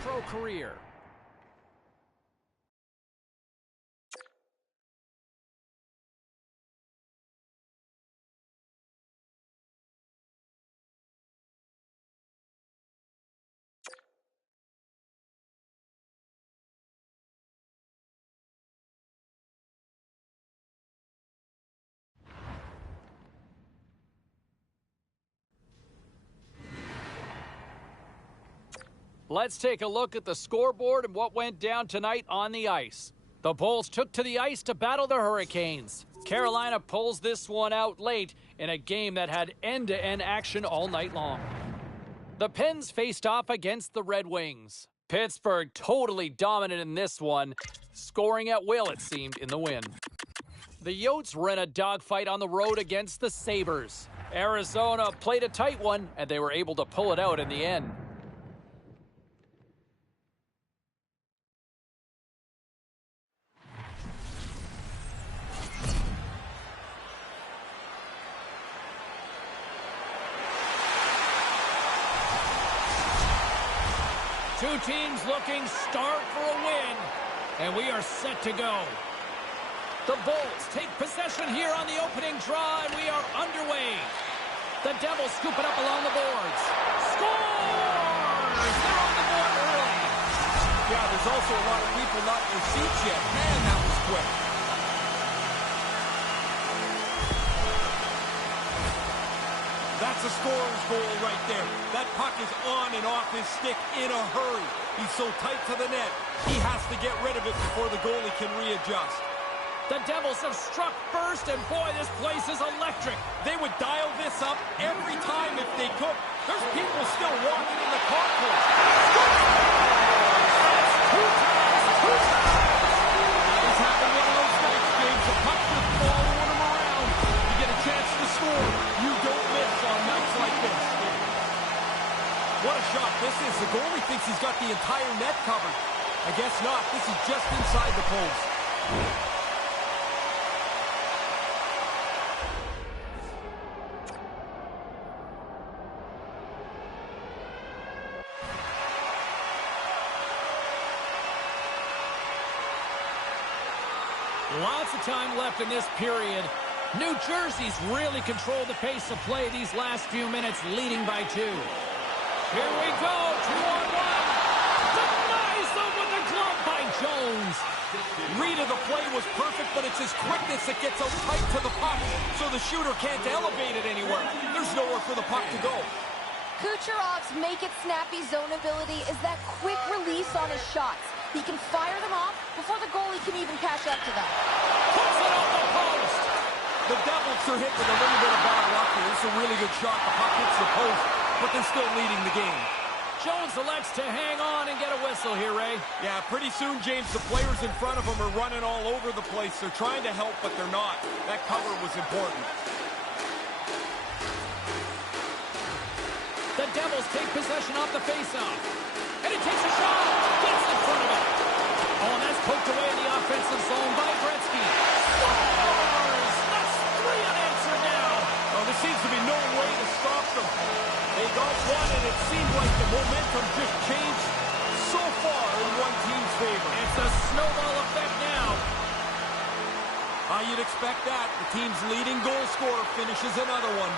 pro career. Let's take a look at the scoreboard and what went down tonight on the ice. The Bulls took to the ice to battle the Hurricanes. Carolina pulls this one out late in a game that had end-to-end action all night long. The Pens faced off against the Red Wings. Pittsburgh totally dominant in this one, scoring at will, it seemed, in the win. The Yotes ran a dogfight on the road against the Sabres. Arizona played a tight one, and they were able to pull it out in the end. Two teams looking starved for a win, and we are set to go. The Bulls take possession here on the opening draw, and we are underway. The Devils scoop it up along the boards. Scores! They're on the board early. Yeah, there's also a lot of people not in their seats yet. Man, that was quick. That's a scorer's goal right there. That puck is on and off his stick in a hurry. He's so tight to the net, he has to get rid of it before the goalie can readjust. The Devils have struck first, and boy, this place is electric. They would dial this up every time if they could. There's people still walking in the concourse. That's two times. This happened one of those nights, James. The puck just following him around. You get a chance to score. You don't miss on nights like this. What a shot this is. The goalie thinks he's got the entire net covered. I guess not. This is just inside the post. Lots of time left in this period. New Jersey's really controlled the pace of play these last few minutes, leading by 2. Here we go, 2-on-1. Denies them with the glove by Jones. Read of the play was perfect, but it's his quickness that gets out tight to the puck, so the shooter can't elevate it anywhere. There's nowhere for the puck to go. Kucherov's make-it-snappy zone ability is that quick release on his shots. He can fire them off before the goalie can even catch up to them. Puts it on the post. The Devils are hit with a little bit of bad luck here. This is a really good shot. The puck hits the post, but they're still leading the game. Jones elects to hang on and get a whistle here, Ray. Yeah, pretty soon, James, the players in front of him are running all over the place. They're trying to help, but they're not. That cover was important. The Devils take possession off the faceoff. And he takes a shot. Gets in front of it. Oh, and that's poked away in the offensive zone by Gretzky. Scores! That's 3 unanswered now. Oh, there seems to be no way to stop them. They got one, and it seemed like the momentum just changed so far in one team's favor. It's a snowball effect now. You'd expect that. The team's leading goal scorer finishes another one.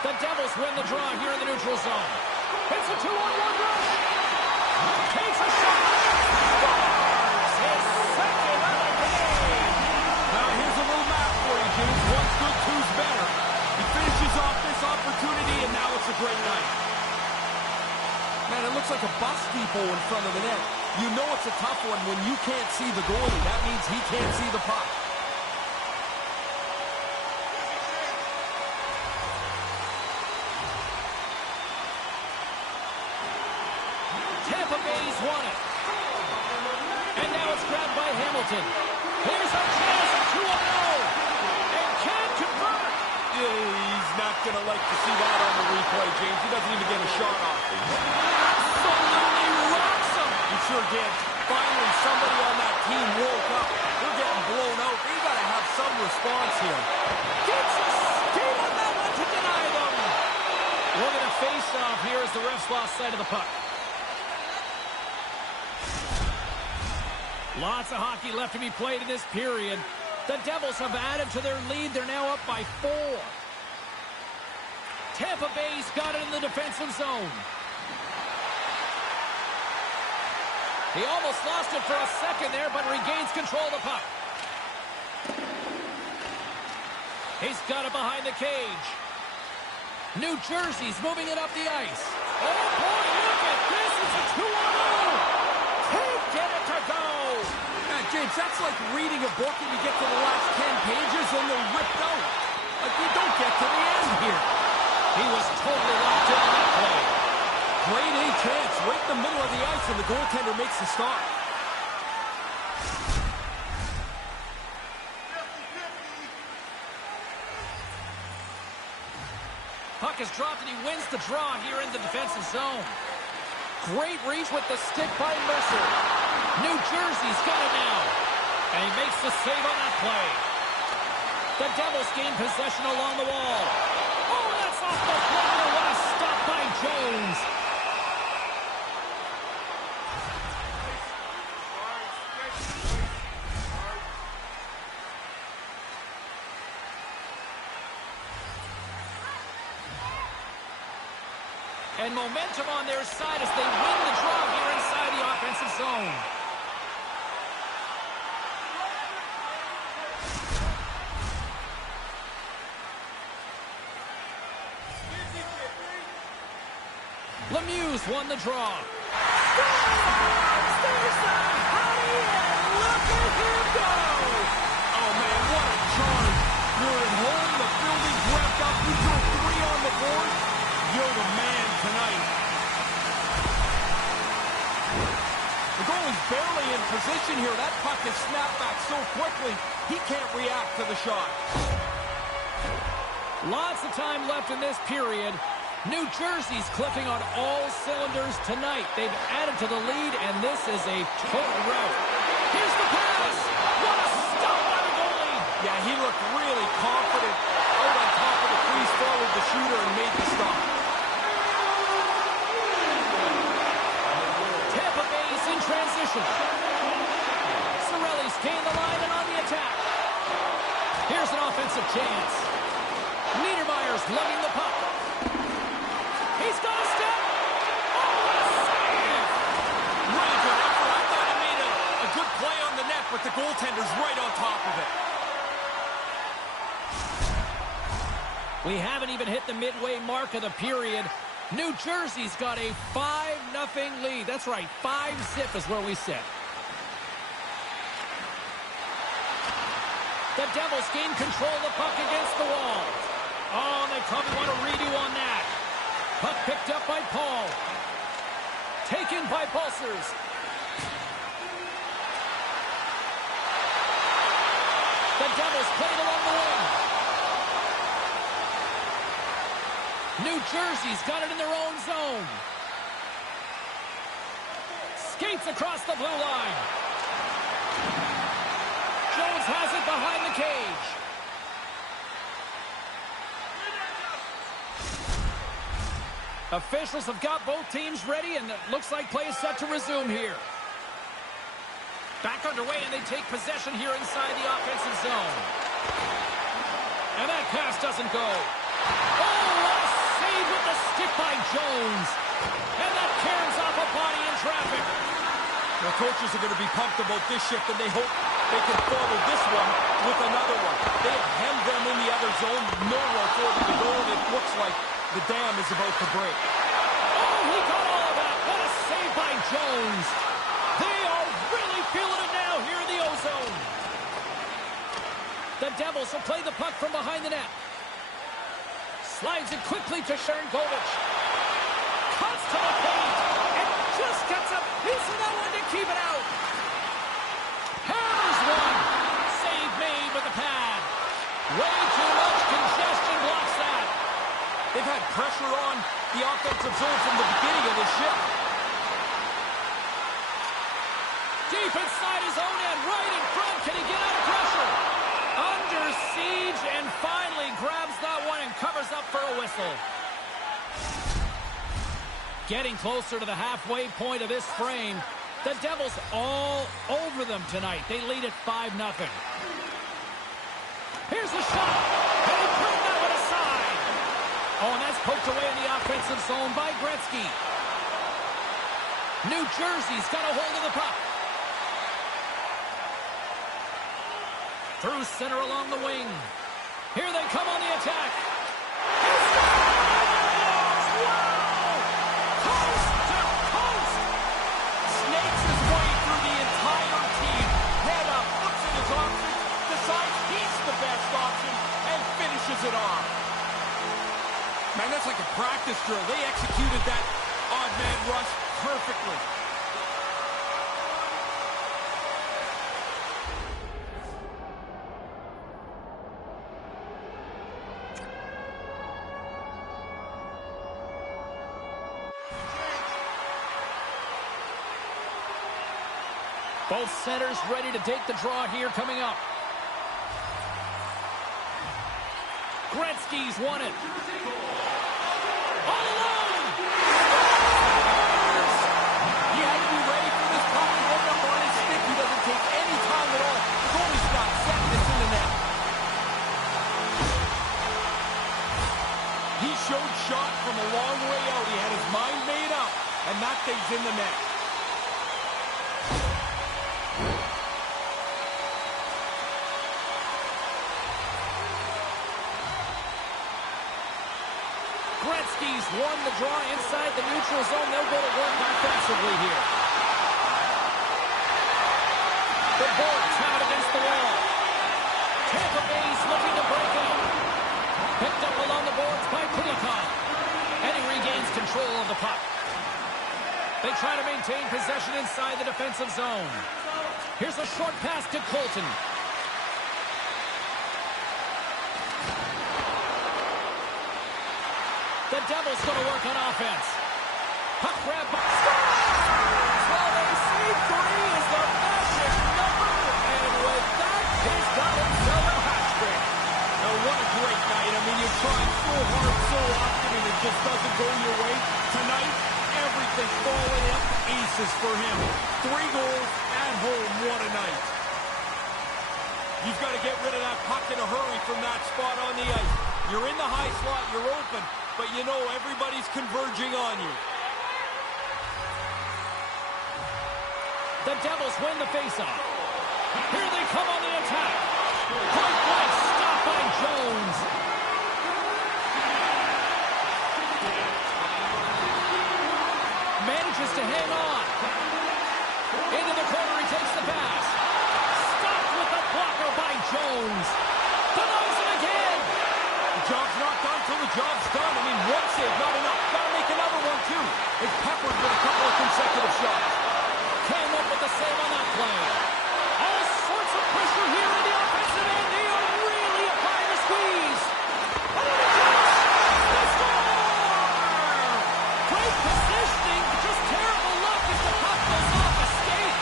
The Devils win the draw here in the neutral zone. It's a 2-on-1 rush. Takes a shot. Scores his second of the game. Now here's a little map for you, James. One's good, two's better. He finishes off this opportunity, and now it's a great night. Man, it looks like a bus depot in front of the net. You know it's a tough one when you can't see the goalie. That means he can't see the puck. Tampa Bay's won it. And now it's grabbed by Hamilton. Here's a chance, 2-0. And can't convert. He's not going to like to see that on the replay, James. He doesn't even get a shot off. Absolutely rocks him. He sure did. Finally, somebody on that team woke up. We're getting blown out. They got to have some response here. Gets a skate on that one to deny them. We're going to face off here as the refs lost sight of the puck. Lots of hockey left to be played in this period. The Devils have added to their lead. They're now up by 4. Tampa Bay's got it in the defensive zone. He almost lost it for a second there, but regains control of the puck. He's got it behind the cage. New Jersey's moving it up the ice. Oh, boy, look at this. It's a 2-on-0. Get it to go. James, that's like reading a book and you get to the last 10 pages and they're ripped out. Like, you don't get to the end here. He was totally locked in on that play. Great A chance right in the middle of the ice, and the goaltender makes the stop. Puck is dropped, and he wins the draw here in the defensive zone. Great reach with the stick by Mercer. New Jersey's got it now. And he makes the save on that play. The Devils gain possession along the wall. Oh, that's off the corner. What a stop by Jones. And momentum on their side as they win the draw here inside the offensive zone. Lemieux won the draw. Look at him go! Oh, man, what a charge. You're at home, the building's wrapped up, you throw 3 on the board. You're the man tonight. The goalie's barely in position here. That puck is snapped back so quickly, he can't react to the shot. Lots of time left in this period. New Jersey's clicking on all cylinders tonight. They've added to the lead, and this is a total rout. Here's the pass. What a stop by the goalie. Yeah, he looked really confident out on top of the crease, followed the shooter, and made the stop. Tampa Bay's in transition. Cirelli's gained the line and on the attack. Here's an offensive chance. Niedermayer's lugging the puck. He's got a step. Oh, what a save. Really good effort. I thought he made a good play on the net, but the goaltender's right on top of it. We haven't even hit the midway mark of the period. New Jersey's got a 5-0 lead. That's right, 5-zip is where we sit. The Devils gain control of the puck against the wall. Oh, they probably want a redo on that. Puck picked up by Paul. Taken by Pulsers. The Devils played along the wing. New Jersey's got it in their own zone. Skates across the blue line. Jones has it behind the cage. Officials have got both teams ready, and it looks like play is set to resume here. Back underway, and they take possession here inside the offensive zone. And that pass doesn't go. Oh, what a save with the stick by Jones. And that carries off a body in traffic. The coaches are going to be pumped about this shift, and they hope they can follow this one with another one. They have hemmed them in the other zone, nowhere for them to go, and it looks like the dam is about to break. Oh, he got all of that. What a save by Jones. They are really feeling it now here in the O-zone. The Devils will play the puck from behind the net. Slides it quickly to Sharangovich. Cuts to the paint. And just gets a piece of that one to keep it out. Hammers one. Save made with the pad. Way too much congestion blocks that. They've had pressure on the offensive zone from the beginning of this shift. Deep inside his own end, right in front. Can he get out across advantage and finally grabs that one and covers up for a whistle. Getting closer to the halfway point of this frame. The Devils all over them tonight. They lead at 5-0. Here's the shot. And he put that one aside. Oh, and that's poked away in the offensive zone by Gretzky. New Jersey's got a hold of the puck. Through center along the wing. Here they come on the attack. He scores! Wow! Coast to coast! Snakes his way through the entire team. Head up, looks at his options, decides he's the best option, and finishes it off. Man, that's like a practice drill. They executed that odd man rush perfectly. Both centers ready to take the draw here coming up. Gretzky's won it. All alone! He had to be ready for this puck to end up on his stick. He doesn't take any time at all. The goalie's got set. It's in the net. He showed shot from a long way out. He had his mind made up, and that thing's in the net. Gretzky's won the draw inside the neutral zone. They'll go to work offensively here. The Bolts have it against the wall. Tampa Bay's looking to break out. Picked up along the boards by Kulikov. And he regains control of the puck. They try to maintain possession inside the defensive zone. Here's a short pass to Colton. The Devils going to work on offense. Puck grab by scores! Well, they say 3 is the magic number, and with that, he's got himself a hat trick. Now, what a great night. I mean, you tried so hard, so often, and it just doesn't go your way. Tonight, everything falling up aces for him. 3 goals at home. What a night. You've got to get rid of that puck in a hurry from that spot on the ice. You're in the high slot, you're open, but you know everybody's converging on you. The Devils win the faceoff. Here they come on the attack. Point blank stop by Jones. Manages to hang on. Into the corner, he takes the pass. Stopped with the blocker by Jones. Denies it again. The job's not done till the job's done. I mean, one save, not enough. Gotta make another one, too. It's peppered with a couple of consecutive shots. Came up with the save on that play. All sorts of pressure here in the offensive end. They are really applying the squeeze. And then they score! Great positioning, just terrible luck as the puck goes off a skate.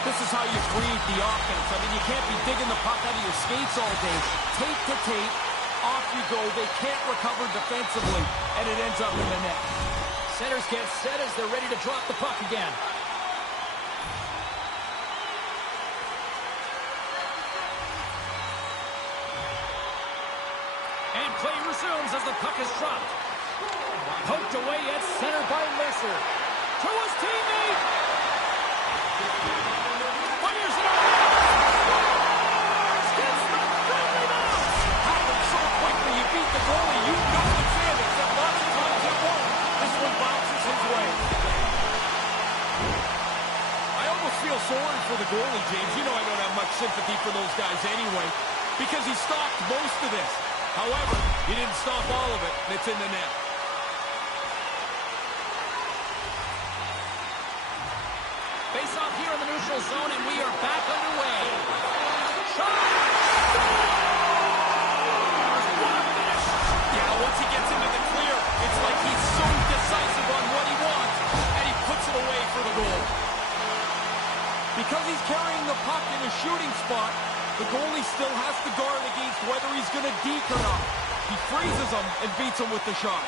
This is how you create the offense. I mean, you can't be digging the puck out of your skates all day. Tape to tape, off you go. They can't recover defensively, and it ends up in the net. Centers get set as they're ready to drop the puck again. And play resumes as the puck is dropped. Poked away at center by Mercer. To his teammate. Fires it up. Scores! Gets the friendly bounce. Happens so quickly, you beat the goalie, you know it's in, except lots of times it won't. This one bounces his way. I almost feel sorry for the goalie, James. You know I don't have much sympathy for those guys anyway, because he stopped most of this. However, he didn't stop all of it, and it's in the net. Face off here in the neutral zone, and we are back underway. Shot! What a finish! Yeah, once he gets into the clear, it's like he's so decisive on what he wants, and he puts it away for the goal. Because he's carrying the goalie still has to guard against whether he's going to deke or not. He freezes him and beats him with the shot.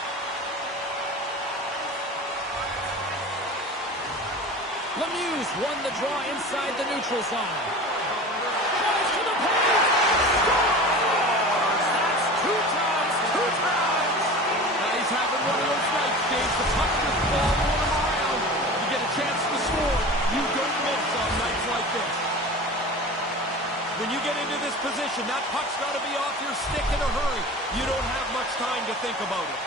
Lemieux won the draw inside the neutral zone. Drives to the paint. Scores! That's two times. Now he's having one of those nights, James. The puck just following him around. You get a chance to score. You don't miss on nights like this. When you get into this position, that puck's got to be off your stick in a hurry. You don't have much time to think about it.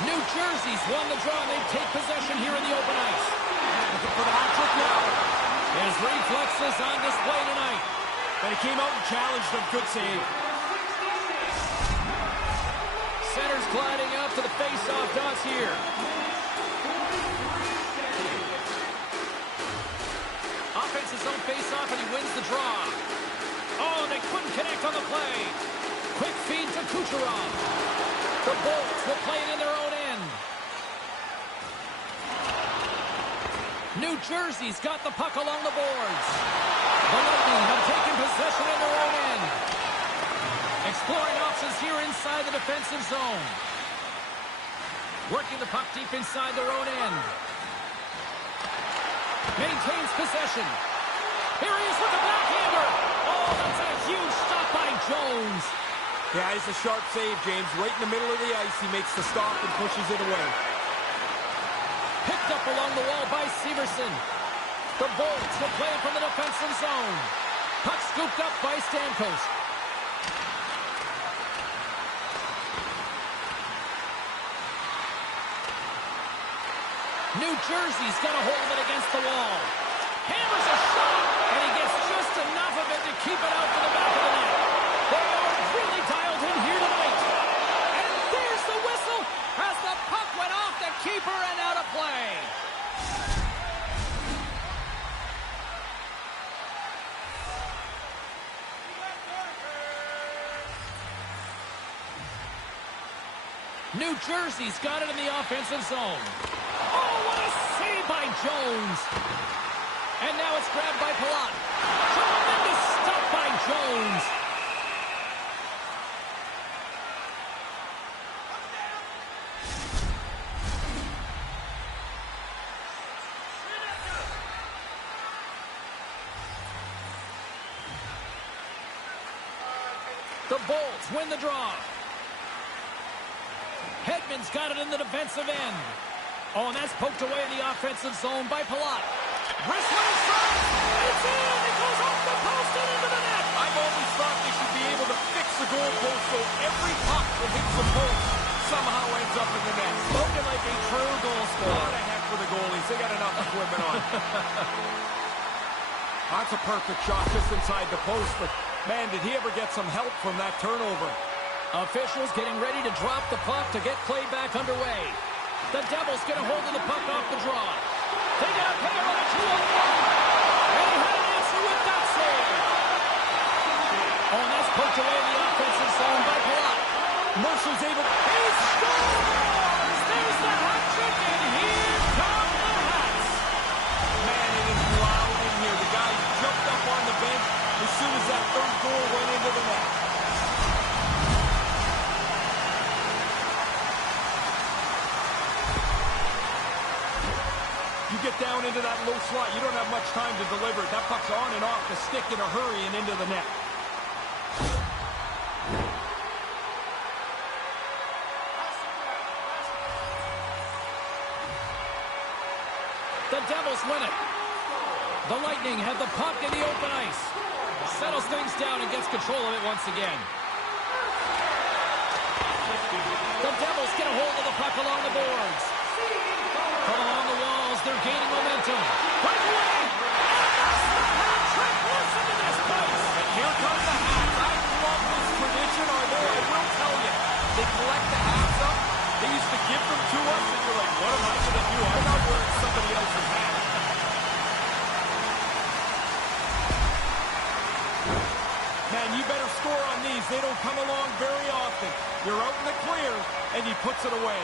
New Jersey's won the draw, and they take possession here in the open ice. Looking for the hat trick now. His reflexes on display tonight. And he came out and challenged him. Good save. Center's gliding out to the face-off dots here. Offense's own face-off, and he wins the draw. Oh, they couldn't connect on the play. Quick feed to Kucherov. The Bolts will play it in their own end. New Jersey's got the puck along the boards. The Lightning have taken possession in their own end. Exploring options here inside the defensive zone. Working the puck deep inside their own end. Maintains possession. Here he is with the backhander. Oh, that's a huge stop by Jones. Yeah, it's a sharp save, James. Right in the middle of the ice, he makes the stop and pushes it away. Picked up along the wall by Severson. The Bolts will play it from the defensive zone. Puck scooped up by Stamkos. New Jersey's got a hold of it against the wall. Hammers a shot, and he gets just enough of it to keep it out to the back of the net. They are really dialed in here tonight. And there's the whistle as the puck went off the keeper and out of play. New Jersey's got it in the offensive zone. Oh, what a save by Jones. And now it's grabbed by Palat. Tremendous stop by Jones. The Bolts win the draw. Hedman's got it in the defensive end. Oh, and that's poked away in the offensive zone by Palat. Wrist one in front. It's in. It goes off the post and into the net. I've always thought they should be able to fix the goalpost so every puck that hits the post somehow ends up in the net. Spoken like a true goal scorer. What a heck for the goalies. They got enough equipment on. That's a perfect shot just inside the post, but man, did he ever get some help from that turnover. Officials getting ready to drop the puck to get play back underway. The Devils get a hold of the puck off the draw. They got a pair on a 2-on-1. And he had an answer with that save. Oh, and that's poked away in the offensive zone by Palat. Mercer's able. He scores! There's the hat trick, and here come the Hats. Man, it is loud in here. The guy jumped up on the bench as soon as that third goal went into the net. You get down into that low slot, you don't have much time to deliver it. That puck's on and off the stick in a hurry and into the net. The Devils win it. The Lightning have the puck in the open ice. Settles things down and gets control of it once again. The Devils get a hold of the puck along the boards. From along the walls, they're gaining momentum. Breakaway! That's the hat trick! Listen to this place! And here comes the Hats. I love this tradition, although I will tell you, they collect the hats up. They used to give them to us, and you're like, what am I going to do? I'm not wearing somebody else's hat. Man, you better score on these. They don't come along very often. You're out in the clear, and he puts it away.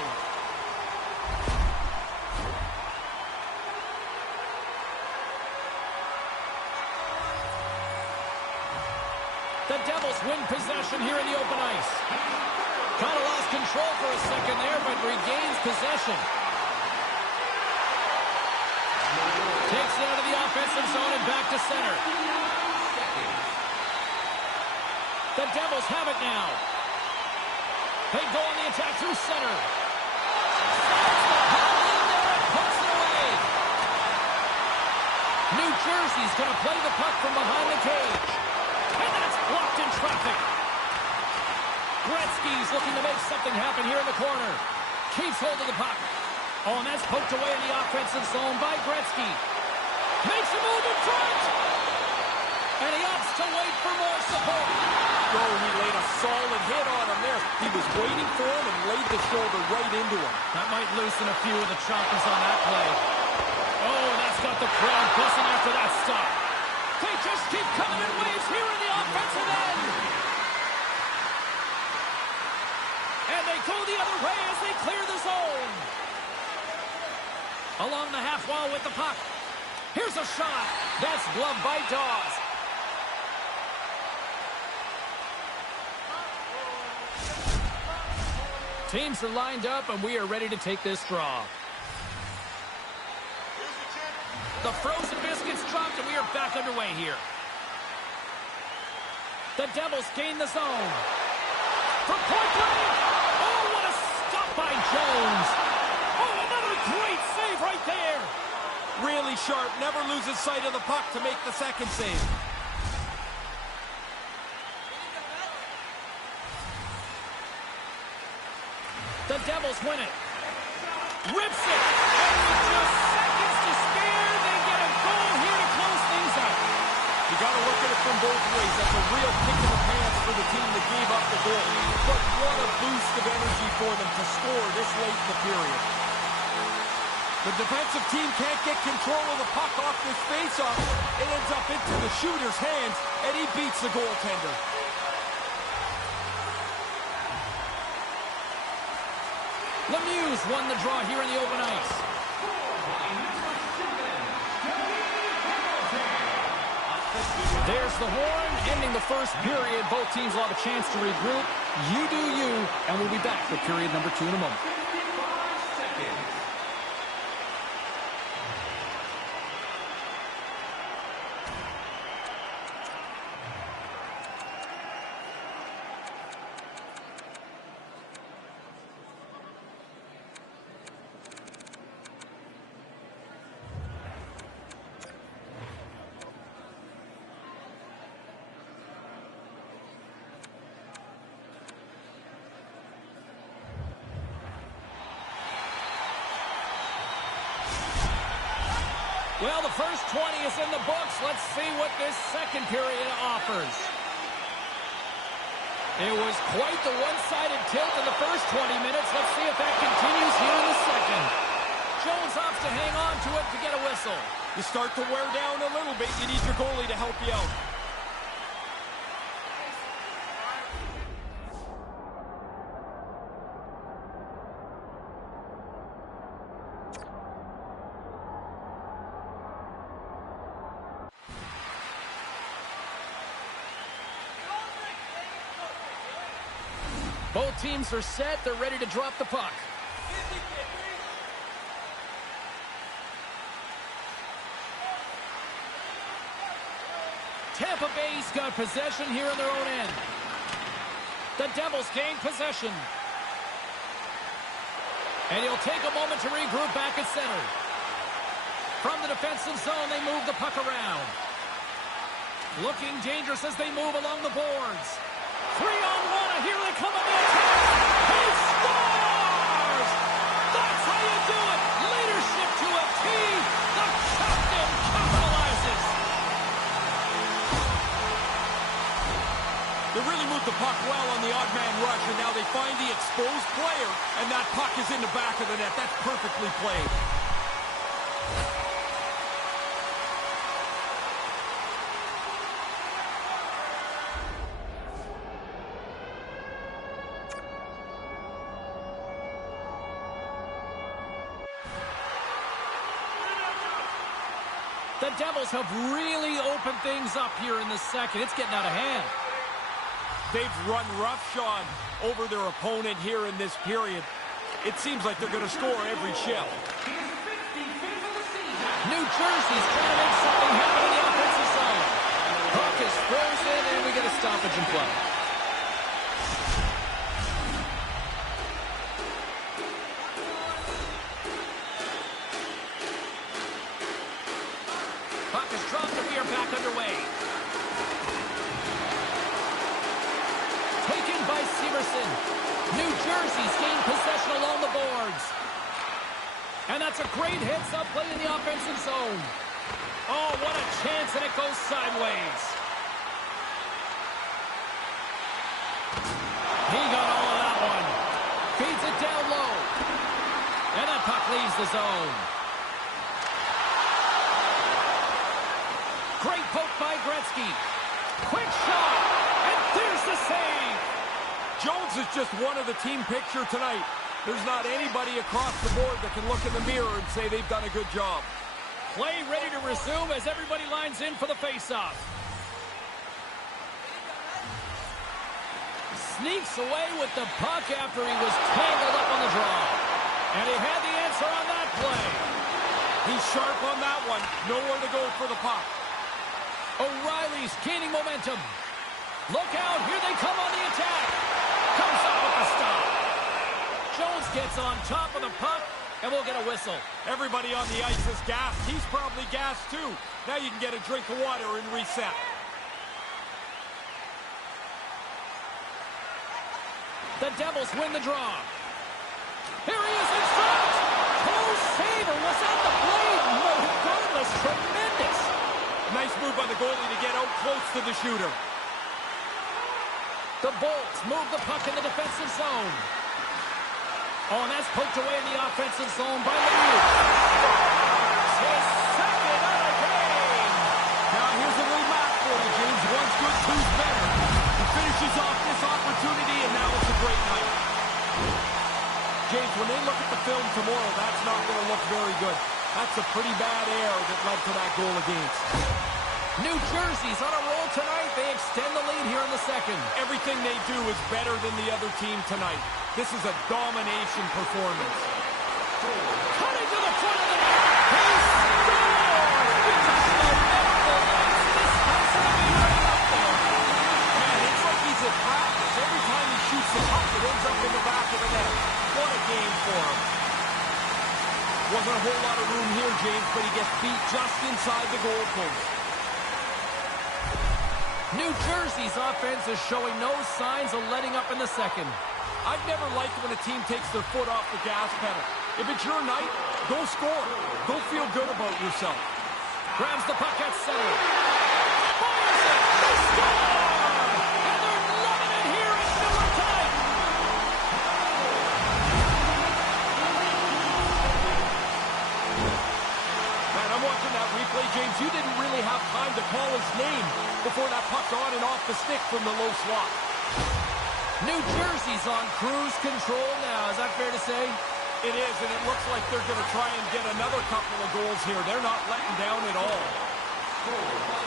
The Devils win possession here in the open ice. Kind of lost control for a second there, but regains possession. Takes it out of the offensive zone and back to center. The Devils have it now. They go on the attack through center. Puts it away. New Jersey's going to play the puck from behind the cage. And that's blocked in traffic. Gretzky's looking to make something happen here in the corner. Keeps hold of the puck. Oh, and that's poked away in the offensive zone by Gretzky. Makes a move in front. And he opts to wait for more support. Oh, he laid a solid hit on him there. He was waiting for him and laid the shoulder right into him. That might loosen a few of the choppers on that play. Oh, and that's got the crowd buzzing after that stop. They just keep coming in waves here in the offensive end. And they go the other way as they clear the zone. Along the half wall with the puck. Here's a shot. That's gloved by Dawes. Teams are lined up, and we are ready to take this draw. The frozen biscuits dropped, and we are back underway here. The Devils gain the zone. From point blank. Oh, what a stop by Jones. Oh, another great save right there. Really sharp. Never loses sight of the puck to make the second save. The Devils win it. Rips it. And with just seconds to spare, they get a goal here to close things out. You got to look at it from both ways. That's a real kick in the pants for the team that gave up the goal. But what a boost of energy for them to score this late in the period. The defensive team can't get control of the puck off this faceoff. It ends up into the shooter's hands, and he beats the goaltender. Lemieux won the draw here in the open ice. There's the horn, ending the first period. Both teams will have a chance to regroup. You do you, and we'll be back for period number 2 in a moment. Well, the first 20 is in the books. Let's see what this second period offers. It was quite the one-sided tilt in the first 20 minutes. Let's see if that continues here in the second. Jones opts to hang on to it to get a whistle. You start to wear down a little bit. You need your goalie to help you out. Both teams are set. They're ready to drop the puck. Tampa Bay's got possession here in their own end. The Devils gain possession. And he'll take a moment to regroup back at center. From the defensive zone, they move the puck around. Looking dangerous as they move along the boards. 3-on-1, and here they come on the attack. He scores! That's how you do it. Leadership to a T. The captain capitalizes. They really moved the puck well on the odd man rush, and now they find the exposed player, and that puck is in the back of the net. That's perfectly played. The Devils have really opened things up here in the second. It's getting out of hand. They've run roughshod over their opponent here in this period. It seems like they're going to score every shift. New Jersey's trying to make something happen in the offensive zone. Puck is frozen, and we get a stoppage in play. Puck is dropped, and we are back underway. Taken by Severson. New Jersey's gained possession along the boards. And that's a great hits-up play in the offensive zone. Oh, what a chance, and it goes sideways. He got all of that one. Feeds it down low. And that puck leaves the zone. Great poke by Gretzky. Quick shot, and there's the save. Jones is just one of the team picture tonight. There's not anybody across the board that can look in the mirror and say they've done a good job. Play ready to resume as everybody lines in for the faceoff. Sneaks away with the puck after he was tangled up on the draw. And he had the answer on that play. He's sharp on that one. Nowhere to go for the puck. O'Reilly's gaining momentum. Look out, here they come on the attack. Comes up with the stop. Jones gets on top of the puck, and we'll get a whistle. Everybody on the ice is gassed. He's probably gassed too. Now you can get a drink of water and reset. The Devils win the draw. Here he is in front. Close saver was at the blade. No, regardless, tremendous. Nice move by the goalie to get out close to the shooter. The Bolts move the puck in the defensive zone. Oh, and that's poked away in the offensive zone by Lemieux. His second of the game. Now here's a little math for you, James. One's good, two's better. He finishes off this opportunity, and now it's a great night. James, when they look at the film tomorrow, that's not going to look very good. That's a pretty bad error that led to that goal against. New Jersey's on a roll tonight. They extend the lead here in the second. Everything they do is better than the other team tonight. This is a domination performance. Cutting to the front of the net. He scores! Because the medical lights. This has to be right up there. Man, it's like he's at practice. Every time he shoots the puck, it ends up in the back of the net. What a game for him. Wasn't a whole lot of room here, James, but he gets beat just inside the goal post. New Jersey's offense is showing no signs of letting up in the second. I've never liked when a team takes their foot off the gas pedal. If it's your night, go score. Go feel good about yourself. Grabs the puck at center. Fires it. They score! And they're loving it here in Miller tonight. Man, I'm watching that replay, James. You didn't really have time to call his name before that puck's on and off the stick from the low slot. New Jersey's on cruise control now. Is that fair to say? It is, and it looks like they're going to try and get another couple of goals here. They're not letting down at all.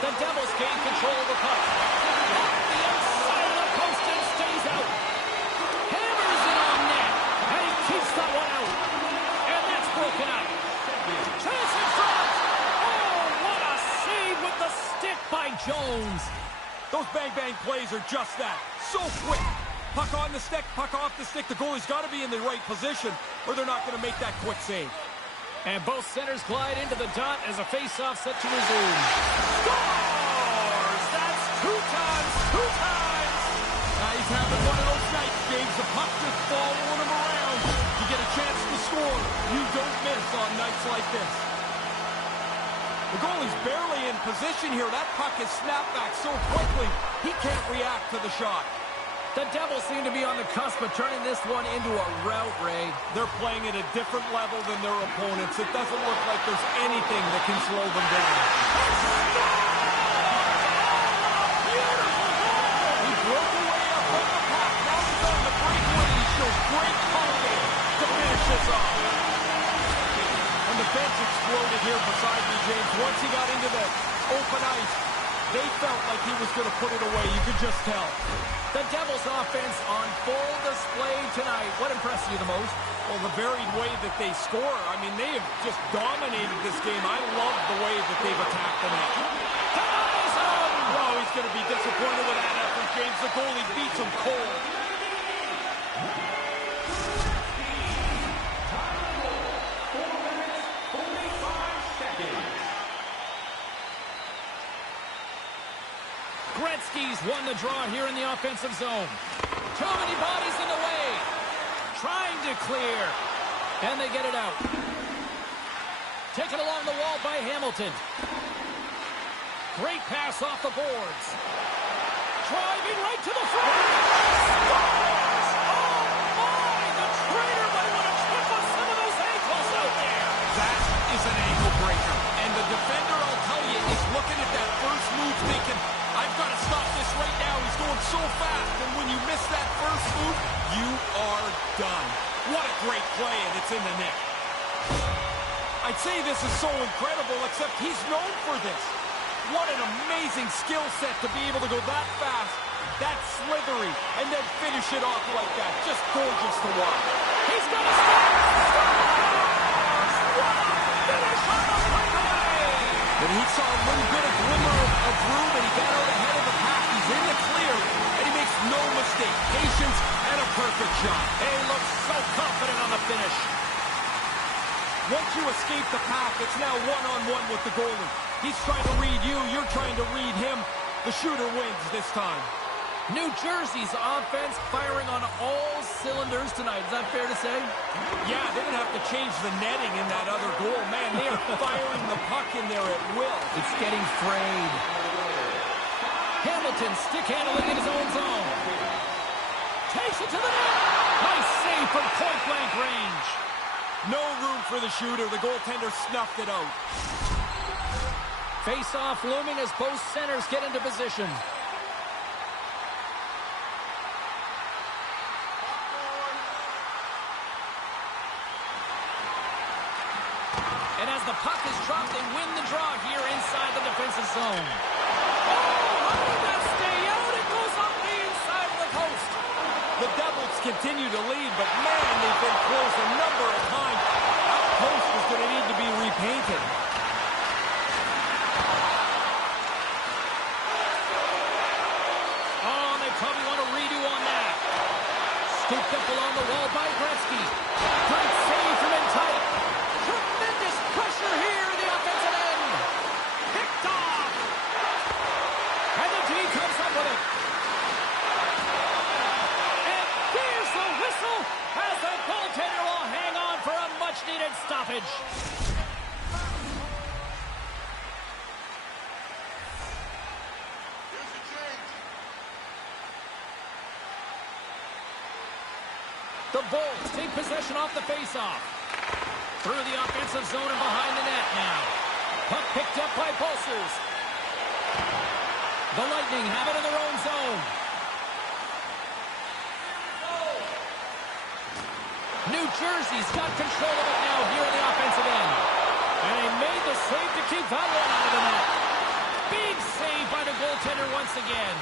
The Devils gain control of the puck. Off the outside of the post and stays out. Hammers it on net, and he keeps that one out. And that's broken up. Chance in front. Oh, what a save with the stick by Jones. Those bang-bang plays are just that. So quick. Puck on the stick, puck off the stick. The goalie's got to be in the right position, or they're not going to make that quick save. And both centers glide into the dot as a face-off set to resume. Scores! That's two times. He's having one of those nights, James. The puck just following him around. You get a chance to score. You don't miss on nights like this. The goalie's barely in position here. That puck is snapped back so quickly, he can't react to the shot. The Devils seem to be on the cusp of turning this one into a rout, Ray. They're playing at a different level than their opponents. It doesn't look like there's anything that can slow them down. Beautiful goal! He broke away up from the puck. Now he's on the breakaway. He shows great confidence to finish this off. And the bench exploded here beside me, James. Once he got into the open ice, They felt like he was going to put it away. You could just tell. The Devils' offense on full display tonight. What impressed you the most? Well, the varied way that they score. I mean, they have just dominated this game. I love the way that they've attacked the net. Oh, he's going to be disappointed with that effort, James. The goalie beats him cold. Gretzky's won the draw here in the offensive zone. Too many bodies in the way. Trying to clear. And they get it out. Taken along the wall by Hamilton. Great pass off the boards. Driving right to the front. Scores! Oh, my! The traitor might want to trip on some of those ankles out there. That is an ankle breaker. And the defender, I'll tell you, is looking at that first move thinking, I've got to stop this right now. He's going so fast. And when you miss that first move, you are done. What a great play, and it's in the net. I'd say this is so incredible, except he's known for this. What an amazing skill set to be able to go that fast, that slithery, and then finish it off like that. Just gorgeous to watch. He's going to stop. What a finish on the breakaway. And he saw a little bit of glimmer of room, and he got out ahead of the pack. He's in the clear, and he makes no mistake. Patience and a perfect shot. He looks so confident on the finish. Once you escape the pack, it's now one-on-one with the goalie. He's trying to read you, you're trying to read him. The shooter wins this time. New Jersey's offense firing on all cylinders tonight. Is that fair to say? Yeah, they didn't have to change the netting in that other goal. Man, they are firing the puck in there at will. It's getting frayed. Hamilton stick handling in his own zone. Takes it to the net. Nice save from point-blank range. No room for the shooter. The goaltender snuffed it out. Face-off looming as both centers get into position. And as the puck is dropped, they win the draw here inside the defensive zone. Oh, how did that stay out? It goes off the inside of the post. The Devils continue to lead, but man, they've been close a number of times. That post is going to need to be repainted. Oh, they probably want a redo on that. Scooped up along the wall by Gretzky. Great save from in tight. Tremendous pressure here in the offensive end. Picked off. And the D comes up with it. And there's the whistle as the goaltender will hang on for a much-needed stoppage. The Bulls take possession off the faceoff. Through the offensive zone and behind the net now. Puck picked up by Pulsers. The Lightning have it in their own zone. New Jersey's got control of it now here in the offensive end. And he made the save to keep that one out of the net. Big save by the goaltender once again.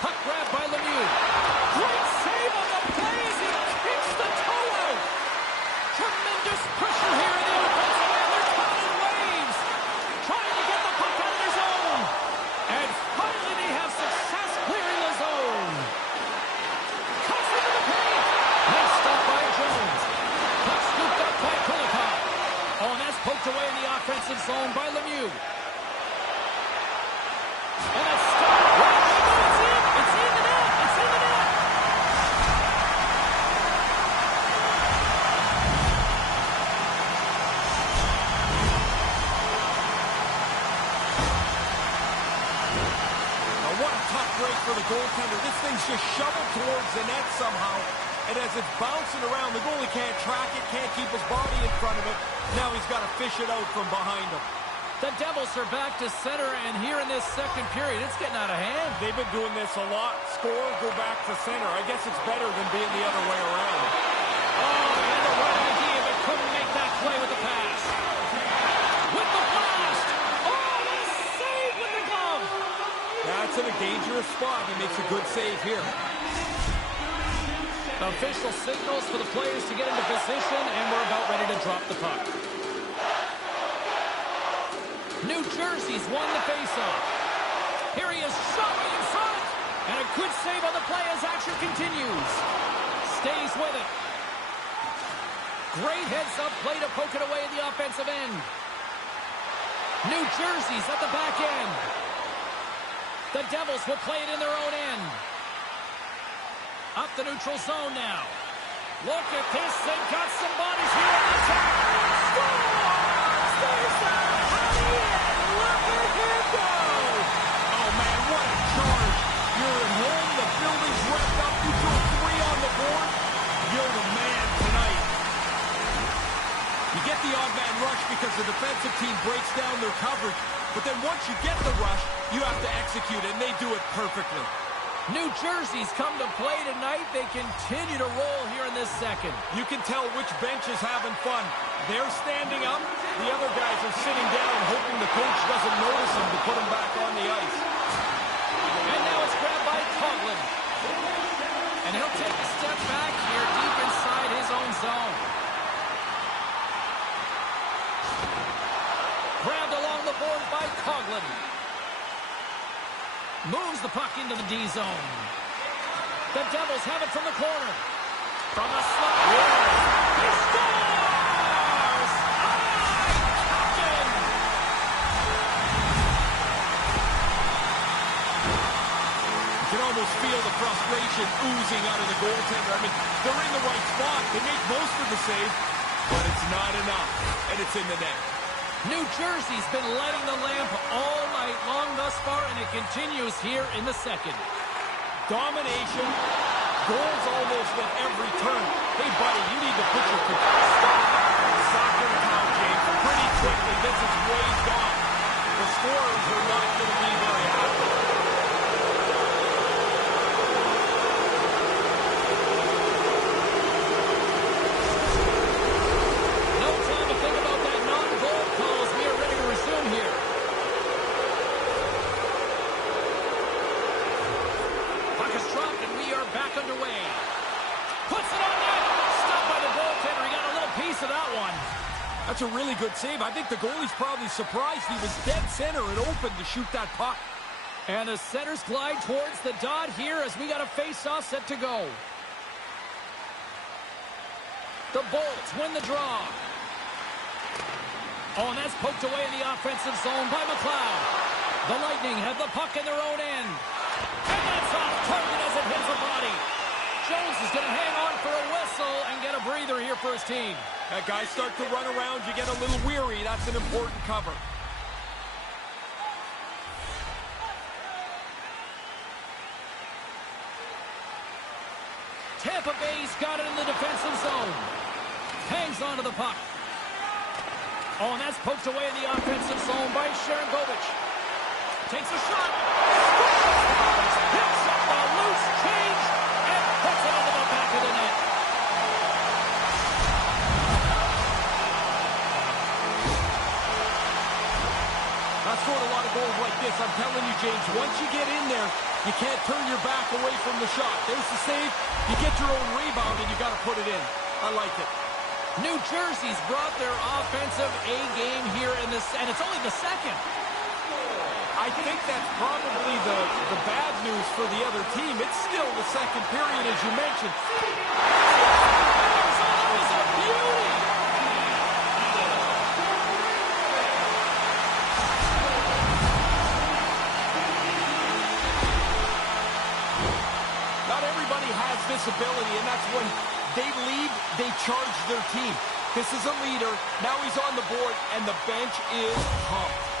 Puck grab by Lemieux. Great save on the play as he kicks the toe out. Tremendous pressure here in the offensive end. They're caught in waves. Trying to get the puck out of their zone. And finally they have success clearing the zone. Cuts into the paint. Nice stop by Jones. Puck scooped up by Kulikov. Oh, and that's poked away in the offensive zone by Lemieux. And that's stopped. It's in the net! It's in the net! Now what a tough break for the goaltender. This thing's just shoveled towards the net somehow. And as it's bouncing around, the goalie can't track it, can't keep his body in front of it. Now he's got to fish it out from behind him. The Devils are back to center, and here in this second period, it's getting out of hand. They've been doing this a lot. Score, go back to center. I guess it's better than being the other way around. Oh, they had the right idea, but couldn't make that play with the pass. With the blast! Oh, what a save with the glove! gets in a dangerous spot. He makes a good save here. The official signals for the players to get into position, and we're about ready to drop the puck. New Jersey's won the faceoff. Here he is, shot in front, and a good save on the play as action continues. Stays with it. Great heads-up play to poke it away at the offensive end. New Jersey's at the back end. The Devils will play it in their own end. Up the neutral zone now. Look at this. They've got some bodies here on the attack. Scores! There's that honey, and look at him go! Oh, man, what a charge. You're at home. The building's wrapped up. You throw 3 on the board. You're the man tonight. You get the odd man rush because the defensive team breaks down their coverage. But then once you get the rush, you have to execute it, and they do it perfectly. New Jersey's come to play tonight. They continue to roll here in this second. You can tell which bench is having fun. They're standing up. The other guys are sitting down, hoping the coach doesn't notice them to put them back on the ice. And now it's grabbed by Coughlin. And he'll take a step back here deep inside his own zone. Grabbed along the board by Coughlin. Moves the puck into the D zone. The Devils have it from the corner. From the slot. He scores! Captain! You can almost feel the frustration oozing out of the goaltender. I mean, they're in the right spot. They make most of the save, but it's not enough, and it's in the net. New Jersey's been lighting the lamp all night long thus far, and it continues here in the second. Domination, goals almost at every turn. Hey, buddy, you need to put your soccer account, James, pretty quickly. This is way gone. The scorers are not going to be very happy. No time to think about that non-goal calls. We are ready to resume here. Puck is dropped, and we are back underway. Puts it on net. Stopped by the goaltender. He got a little piece of that one. That's a really good save. I think the goalie's probably surprised he was dead center and open to shoot that puck. And the centers glide towards the dot here as we got a face-off set to go. The Bolts win the draw. Oh, and that's poked away in the offensive zone by McLeod. The Lightning have the puck in their own end. And that's off target as it hits the body. Jones is going to hang on for a whistle and get a breather here for his team. That guys start to run around, you get a little weary. That's an important cover. Tampa Bay's got it in the defensive zone. Hangs onto the puck. Oh, and that's poked away in the offensive zone by Sharangovich. Takes a shot. Scores! Hits up a loose change and puts it into the back of the net. I've scored a lot of goals like this. I'm telling you, James, once you get in there, you can't turn your back away from the shot. There's the save. You get your own rebound, and you got to put it in. I like it. New Jersey's brought their offensive A-game here in this, and it's only the second. I think that's probably the bad news for the other team. It's still the second period, as you mentioned. That was a beauty. Not everybody has this ability, and that's when they lead, they charge their team. This is a leader. Now he's on the board, and the bench is pumped.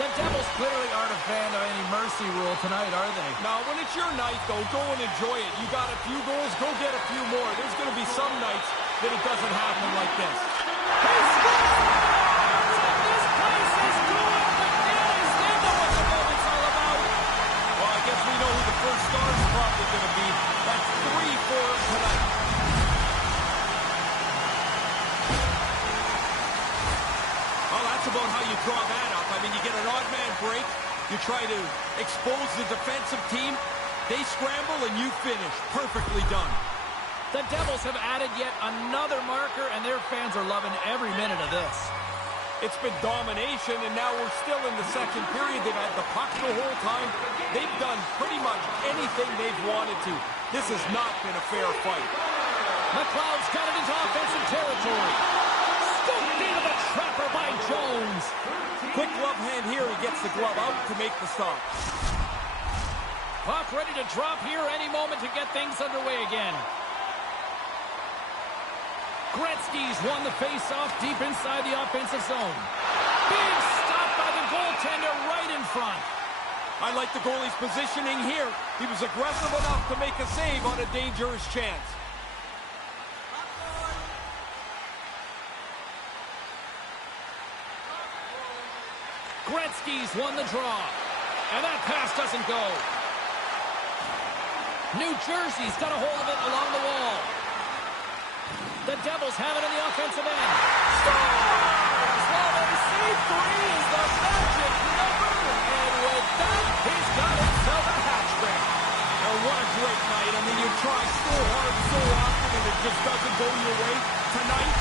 The Devils clearly aren't a fan of any mercy rule tonight, are they? Now, when it's your night, though, go and enjoy it. You got a few goals, go get a few more. There's going to be some nights that it doesn't happen like this. He scores! This place is going bananas. They know what the moment's all about. Well, I guess we know who the first star is probably going to be. That's 3 for him tonight. Well, that's about how you draw that up. I mean, you get an odd man break, You try to expose the defensive team, they scramble and you finish. Perfectly done. The Devils have added yet another marker, and their fans are loving every minute of this. It's been domination, and now we're still in the second period. They've had the puck the whole time. They've done pretty much anything they've wanted to. This has not been a fair fight. McLeod's got it into offensive territory. Scooped into the trapper by Jones. Quick glove hand here. He gets the glove out to make the stop. Puck ready to drop here any moment to get things underway again. Gretzky's won the face-off deep inside the offensive zone. Big stop by the goaltender right in front. I like the goalie's positioning here. He was aggressive enough to make a save on a dangerous chance. Gretzky's won the draw. And that pass doesn't go. New Jersey's got a hold of it along the wall. The Devils have it in the offensive end. Scores! Well, they say 3 is the magic number. And with that, he's got himself a hat trick. And what a great night. I mean, you try so hard so often and it just doesn't go your way. Tonight,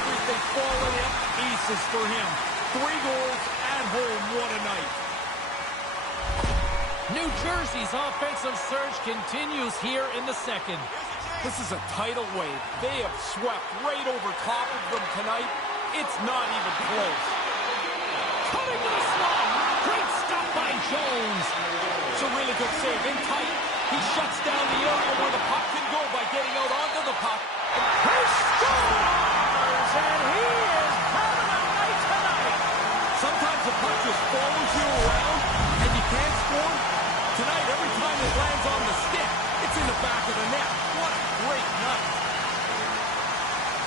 everything falling in aces for him. 3 goals at home. What a night. New Jersey's offensive surge continues here in the second. This is a tidal wave. They have swept right over top of them tonight. It's not even close. Cutting to the slot. Great stop by Jones. It's a really good save. In tight, he shuts down the area where the puck can go by getting out onto the puck. He scores! And he is having a night tonight. Sometimes the puck just follows you around and you can't score. Tonight, every time it lands on the stick, it's in the back of the net. What a great night.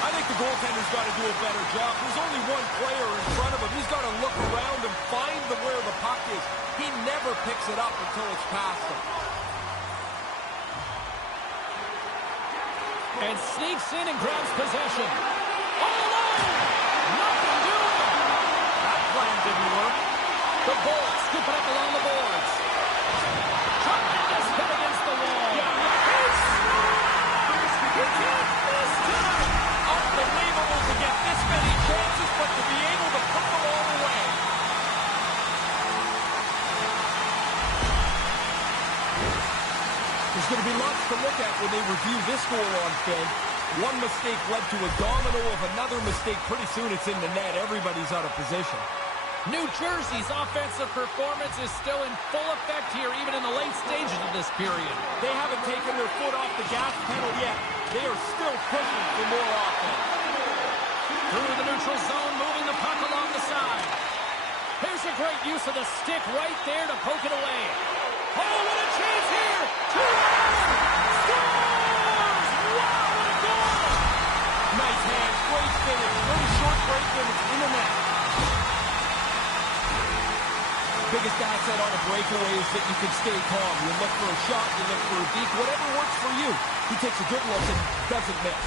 I think the goaltender's got to do a better job. There's only one player in front of him. He's got to look around and find where the puck is. He never picks it up until it's past him. And sneaks in and grabs possession. All alone! Nothing doing! That plan didn't work. The Bolts scoop it up along the boards. Tremendous hit against the wall. He can't miss tonight. Unbelievable to get this many chances, but to be able to put them all away. There's going to be lots to look at when they review this goal on film. One mistake led to a domino of another mistake. Pretty soon it's in the net. Everybody's out of position. New Jersey's offensive performance is still in full effect here, even in the late stages of this period. They haven't taken their foot off the gas pedal yet. They are still pushing for more offense. Through the neutral zone, moving the puck along the side. Here's a great use of the stick right there to poke it away. Oh, what a chance here! 2-1! Scores! Wow, what a goal! Nice hands, great finish, really short break when it's in the net. Biggest asset on a breakaway is that you can stay calm. You look for a shot, you look for a deke, whatever works for you. He takes a good look and doesn't miss.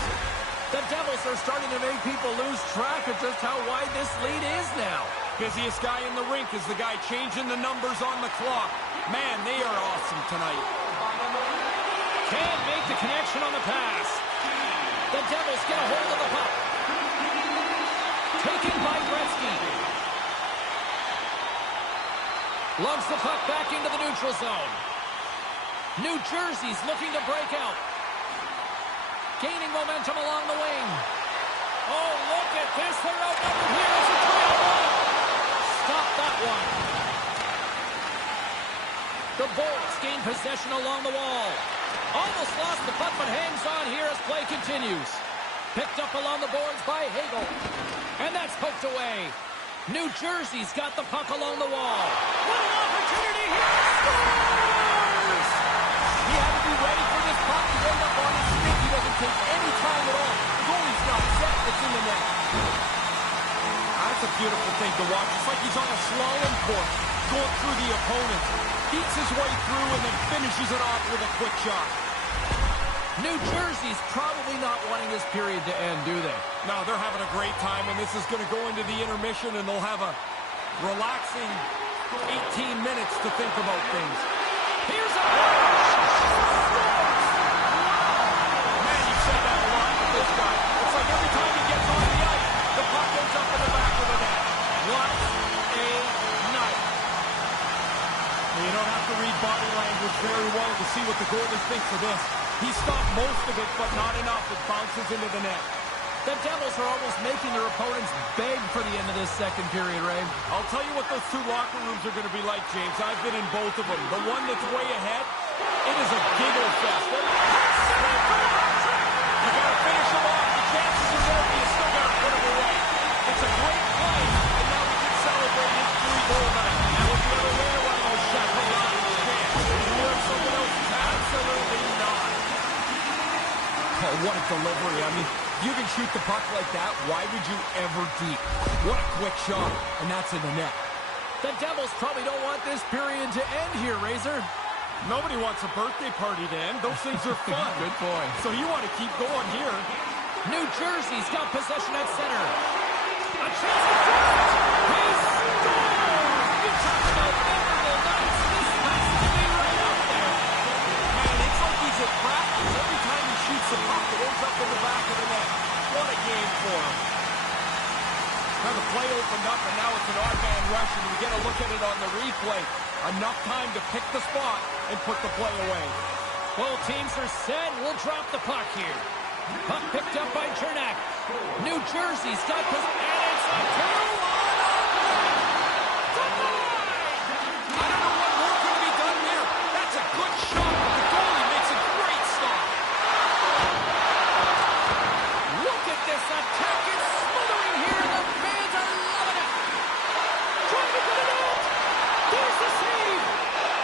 The Devils are starting to make people lose track of just how wide this lead is now. Busiest guy in the rink is the guy changing the numbers on the clock. Man, they are awesome tonight. Can't make the connection on the pass. The Devils get a hold of the puck. Taken by Gretzky. Lugs the puck back into the neutral zone. New Jersey's looking to break out. Gaining momentum along the wing. Oh, look at this. They're outnumbered here. It's a 3-on-1. Stop that one. The Bolts gain possession along the wall. Almost lost the puck, but hangs on here as play continues. Picked up along the boards by Hagel. And that's poked away. New Jersey's got the puck along the wall. What an opportunity here! Scores! He had to be ready for this puck to end up on his stick. He doesn't take any time at all. The goalie's not set. It's in the net. That's a beautiful thing to watch. It's like he's on a slalom course, going through the opponent. Beats his way through and then finishes it off with a quick shot. New Jersey's probably not wanting this period to end, do they? No, they're having a great time, and this is going to go into the intermission, and they'll have a relaxing 18 minutes to think about things. Here's a... Man, you've said that a lot with this guy. It's like every time he gets on the ice, the puck ends up in the back of the net. What a night. You don't have to read body language very well to see what the goalie thinks of this. He stopped most of it, but not enough. It bounces into the net. The Devils are almost making their opponents beg for the end of this second period, Ray. I'll tell you what those two locker rooms are going to be like, James. I've been in both of them. The one that's way ahead, it is a giggle fest. You got to finish them off. The chances are there, but you still got to put them away. It's a great play, and now we can celebrate his 3-goal night. That was the other way around those shots. Hold on to his chance. You want someone else? Absolutely not. Oh, what a delivery. I mean, you can shoot the puck like that. Why would you ever deep? What a quick shot, and that's in the net. The Devils probably don't want this period to end here, Razor. Nobody wants a birthday party to end. Those things are fun. Good point. So you want to keep going here. New Jersey's got possession at center. A chance to drive. He scores! You talk about memorable nights. This has to be right up there. Man, it's like he's at practice. Every time he shoots the puck, it ends up in the back of the net. What a game for him. Now the play opened up, and now it's an odd man rush, and we get a look at it on the replay. Enough time to pick the spot and put the play away. Both teams are set. We'll drop the puck here. Puck picked up by Chernak. New Jersey's got possession, and it's a 2-on. I don't know what more could be done there. That's a good shot, but the goalie makes a great stop. Look at this attack. It's smothering here. The fans are loving it. Trying to get it out. There's the save.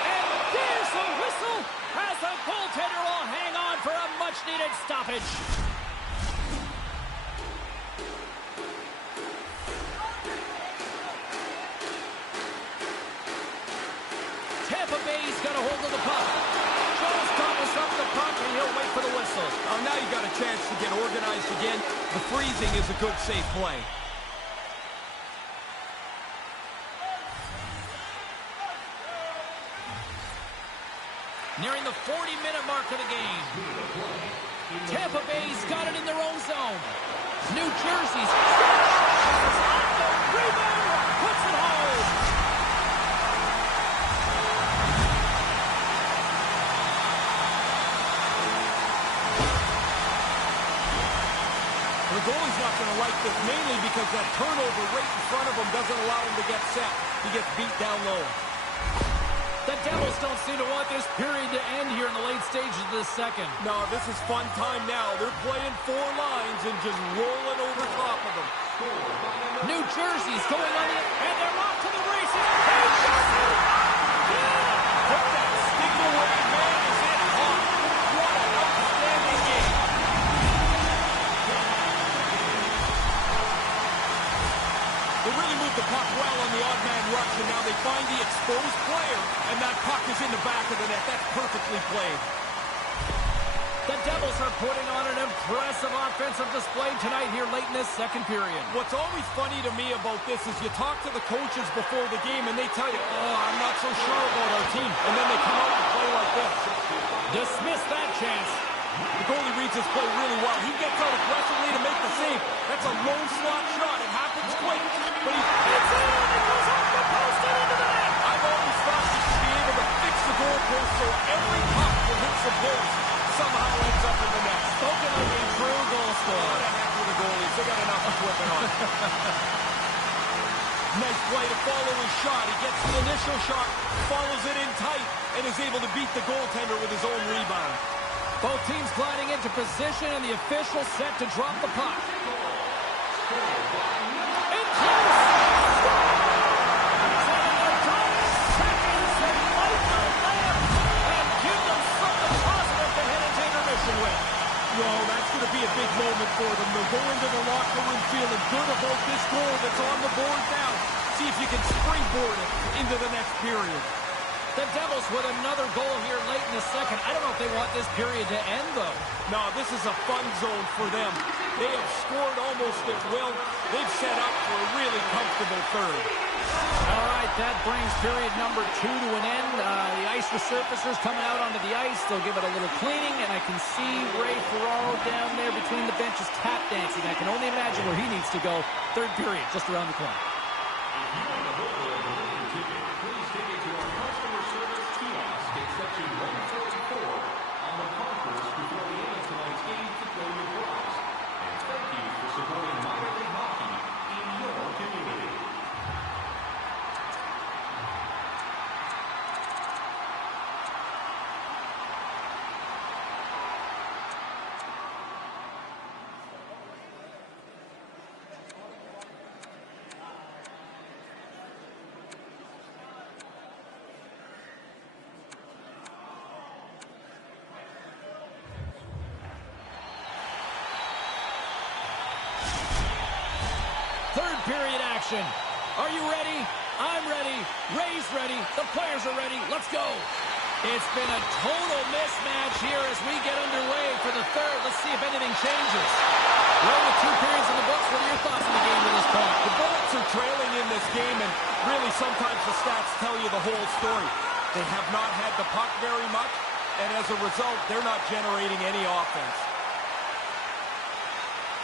And there's the whistle as the goaltender will hang on for a much-needed stoppage. Tampa Bay's got a hold of the puck. Jones gobbles up the puck, and he'll wait for the whistle. Oh, now you got a chance to get organized again. The freezing is a good, safe play. Nearing the 40-minute mark of the game. Tampa Bay's got it in their own zone. New Jersey's on the rebound, puts it home. The goalie's not going to like this, mainly because that turnover right in front of him doesn't allow him to get set. He gets beat down low. The Devils don't seem to want this period to end here in the late stages of this second. No, this is fun time now. They're playing 4 lines and just rolling over top of them. New Jersey's going on the... and they're off to the races. Hey, Jersey! Yeah! Put that stick away, man. Is it hot? What an outstanding game. They really moved the puck well on the odd man rush, and now they find the exposed player, and that puck is in the back of the net. That's perfectly played. The Devils are putting on an impressive offensive display tonight here late in this second period. What's always funny to me about this is you talk to the coaches before the game, and they tell you, oh, I'm not so sure about our team. And then they come out and play like this. Dismiss that chance. The goalie reads his play really well. He gets out aggressively to make the save. That's a low slot shot. It happens quick. But It's in! It goes off the post and into the net! I've always thought he should be able to fix the goalpost so every puck that hits the post somehow ends up in the net. Spoken like a true goal What scorer. the heck with the goalies? They got enough equipment on. Nice play to follow his shot. He gets the initial shot, follows it in tight, and is able to beat the goaltender with his own rebound. Both teams gliding into position, and the official set to drop the puck. In close! Seconds and light the lamp and give them something positive to head into intermission with. Well, that's going to be a big moment for them. They'll go into the locker room feeling good about this goal that's on the board now. See if you can springboard it into the next period. The Devils with another goal here late in the second. I don't know if they want this period to end, though. No, this is a fun zone for them. They have scored almost at will. They've set up for a really comfortable third. All right, that brings period number 2 to an end. The ice resurfacers coming out onto the ice. They'll give it a little cleaning, and I can see Ray Ferraro down there between the benches tap dancing. I can only imagine where he needs to go. Third period, just around the corner. Please take it to our customer service kiosk in section 144 on the concourse before the end of tonight's game to claim your prize. And thank you for supporting minor league hockey in your community. Third period action. Are you ready? I'm ready. Ray's ready. The players are ready. Let's go. It's been a total mismatch here as we get underway for the third. Let's see if anything changes. Ray, with 2 periods in the books, what are your thoughts on the game at this point? The Bullets are trailing in this game, and really sometimes the stats tell you the whole story. They have not had the puck very much, and as a result, they're not generating any offense.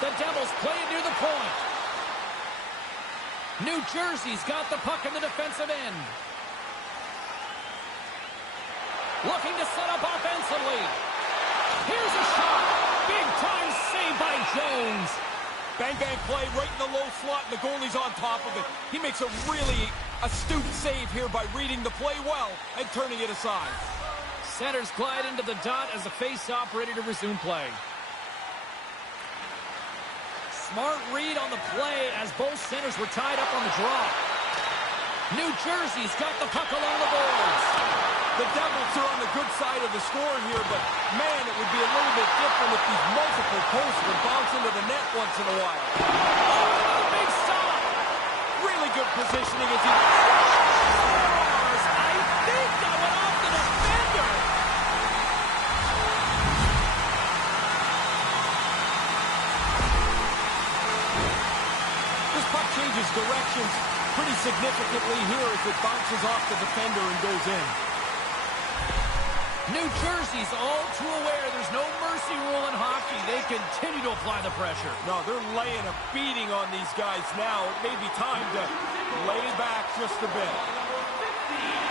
The Devils play it near the point. New Jersey's got the puck in the defensive end. Looking to set up offensively. Here's a shot. Big time save by Jones. Bang, bang play right in the low slot, and the goalie's on top of it. He makes a really astute save here by reading the play well and turning it aside. Centers glide into the dot as the face-off ready to resume play. Smart read on the play as both centers were tied up on the draw. New Jersey's got the puck along the boards. The Devils are on the good side of the score here, but man, it would be a little bit different if these multiple posts would bounce into the net once in a while. Oh, big stop! Really good positioning as he... I think that went off the defender! This puck changes directions pretty significantly here as it bounces off the defender and goes in. New Jersey's all too aware there's no mercy rule in hockey. They continue to apply the pressure. No, they're laying a beating on these guys now. It may be time to lay back just a bit.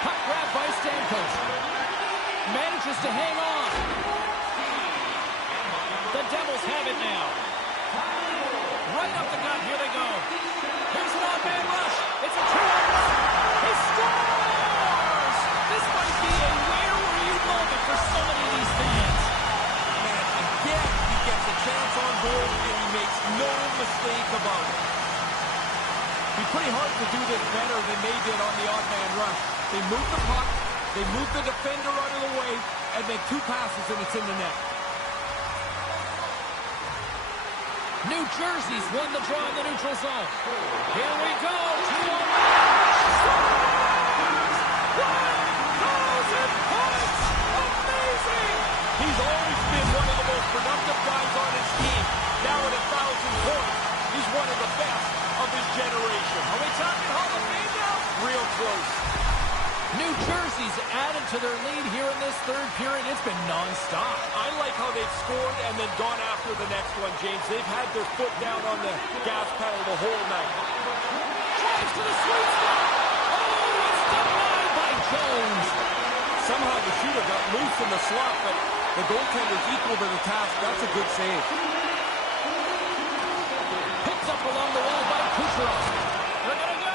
Puck grab by Stamkos. Manages to hang on. The Devils have it now. Right up the gut. Here they go. Here's an odd-man rush. It's a 2-on-1. He scores! This might be a where-were-you moment for so many of these fans. Man, again, he gets a chance on goal, and he makes no mistake about it. It'd be pretty hard to do this better than they did on the odd-man rush. They move the puck, they move the defender out of the way, and then 2 passes, and it's in the net. New Jersey's won the draw in the neutral zone. Here we go. 2-on-1. Amazing! He's always been one of the most productive guys on his team. Now at 1,000 points, he's one of the best of his generation. Are we talking Hall of Fame now? Real close. New Jersey's added to their lead here in this third period. It's been nonstop. I like how they've scored and then gone after the next one, James. They've had their foot down on the gas pedal the whole night. Drives to the sweet spot. Oh, it's denied by Jones. Somehow the shooter got loose in the slot, but the goaltender's equal to the task. That's a good save. Picked up along the wall by Kucherov. They're going to go.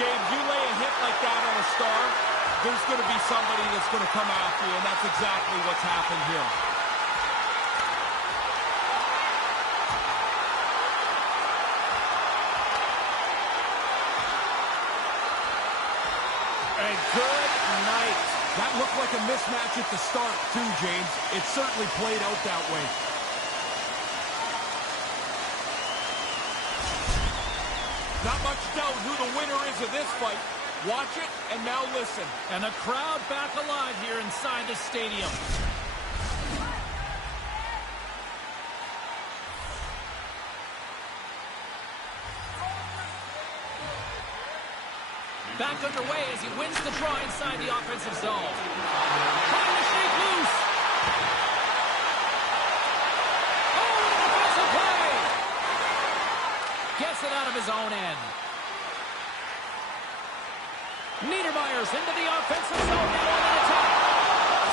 James, you lay a hit like that on a star, there's going to be somebody that's going to come after you, and that's exactly what's happened here. A good night. That looked like a mismatch at the start, too, James. It certainly played out that way. Not much doubt who the winner is of this fight. Watch it, and now listen. And the crowd back alive here inside the stadium. Back underway as he wins the draw inside the offensive zone. Trying to shake loose. Oh, what an offensive play! Gets it out of his own end. Niedermeyer's into the offensive zone now on the attack.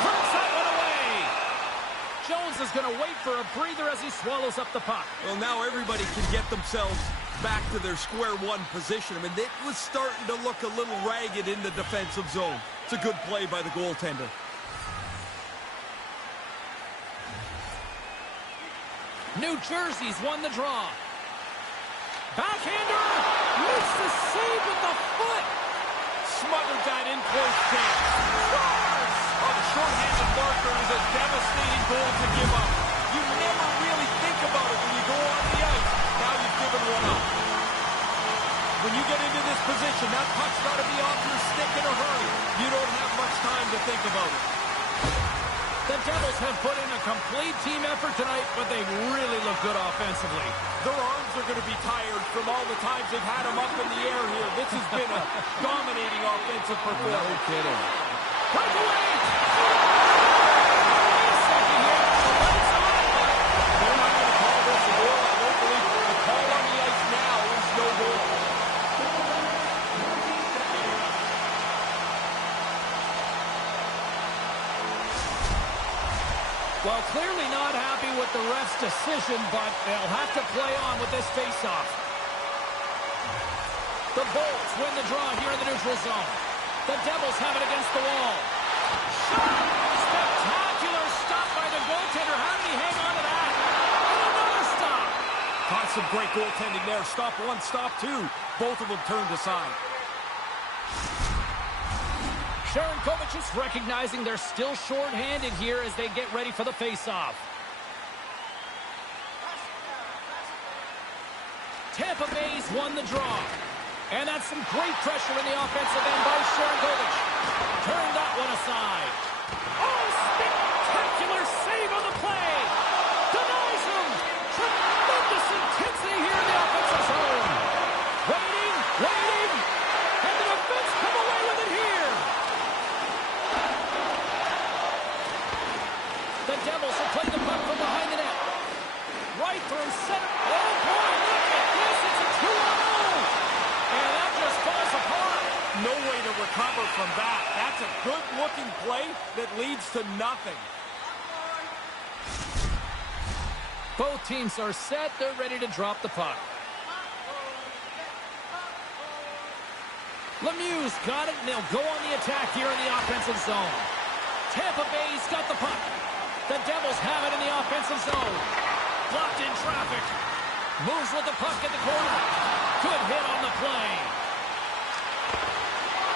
Turns that one away. Jones is going to wait for a breather as he swallows up the puck. Well, now everybody can get themselves back to their square one position. I mean, it was starting to look a little ragged in the defensive zone. It's a good play by the goaltender. New Jersey's won the draw. Backhander makes the save with the foot. Smothered that in close chance. Scores! Oh, the short-handed marker is a devastating goal to give up. You never really think about it when you go on the ice. Now you've given one up. When you get into this position, that puck's got to be off your stick in a hurry. You don't have much time to think about it. The Devils have put in a complete team effort tonight, but they really look good offensively. Their arms are going to be tired from all the times they've had them up in the air here. This has been a dominating offensive performance. No kidding. Breakaway! Wait a second here. The lights on. They're not going to call this a goal. I don't believe the call on the ice now is no goal. Well, clearly not happy with the ref's decision, but they'll have to play on with this faceoff. The Bolts win the draw here in the neutral zone. The Devils have it against the wall. Shot! Spectacular stop by the goaltender. How did he hang on to that? And another stop. Caught some great goaltending there. Stop one, stop two. Both of them turned aside. Sharankovic is recognizing they're still short-handed here as they get ready for the face-off. Tampa Bay's won the draw. And that's some great pressure in the offensive end by Sharankovic. Turned that one aside. Oh, spectacular save on the play. Denies him. Tremendous intensity here in the offensive zone. Waiting. And the defense come away with it here. The Devils will play the puck from behind the net. Right through center. Oh, boy, look at this. It's a 2-on-0. And that just falls apart. No way to recover from that. That's a good-looking play that leads to nothing. Both teams are set. They're ready to drop the puck. Lemieux's got it, and they'll go on the attack here in the offensive zone. Tampa Bay's got the puck. The Devils have it in the offensive zone. Blocked in traffic. Moves with the puck at the corner. Good hit on the play.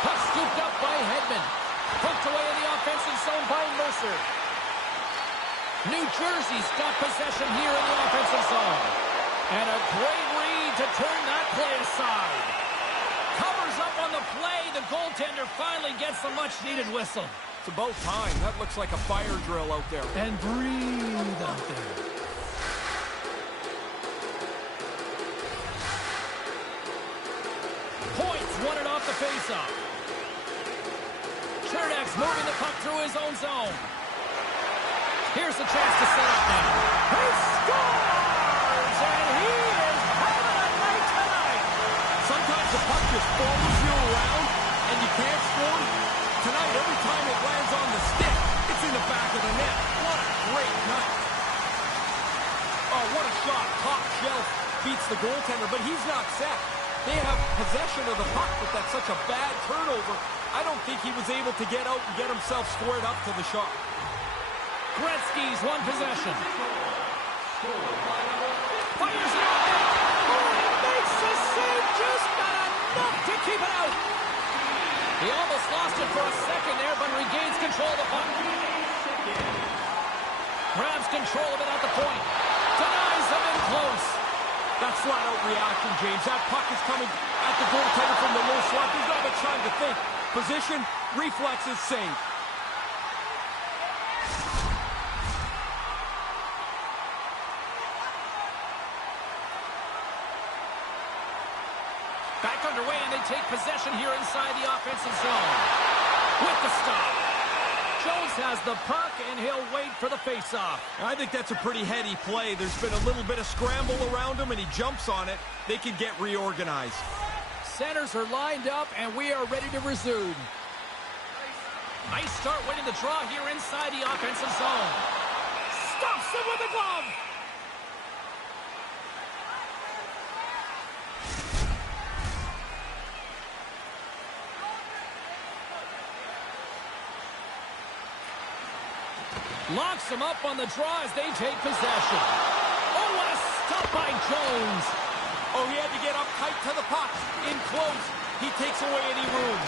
Puck scooped up by Hedman. Poked away in the offensive zone by Mercer. New Jersey's got possession here in the offensive zone. And a great read to turn that play aside. Covers up on the play. The goaltender finally gets the much-needed whistle. It's about time. That looks like a fire drill out there. And breathe out there. Points won it off the faceoff. Chernak's moving the puck through his own zone. Here's the chance to set up now. He scores! And he is having a night tonight. Sometimes the puck just follows you around and you can't score. Tonight, every time it lands on the stick, it's in the back of the net. What a great night. Oh, what a shot. Top shelf beats the goaltender, but he's not set. They have possession of the puck, but that's such a bad turnover. I don't think he was able to get out and get himself squared up to the shot. Gretzky's won possession. Fires it out there. Oh, he makes the save. Just not enough to keep it out. He almost lost it for a second there, but regains control of the puck. Grabs control of it at the point. Denies them in close. That's flat-out reaction, James. That puck is coming at the goaltender from the low slot. There's not much time to think. Position, reflexes, save. Back underway in and they take possession here inside the offensive zone. With the stop. Jones has the puck, and he'll wait for the face-off. I think that's a pretty heady play. There's been a little bit of scramble around him, and he jumps on it. They can get reorganized. Centers are lined up, and we are ready to resume. Nice start winning the draw here inside the offensive zone. Stops him with a glove. Locks him up on the draw as they take possession. Oh, what a stop by Jones. Oh, he had to get up tight to the puck. In close, he takes away any room.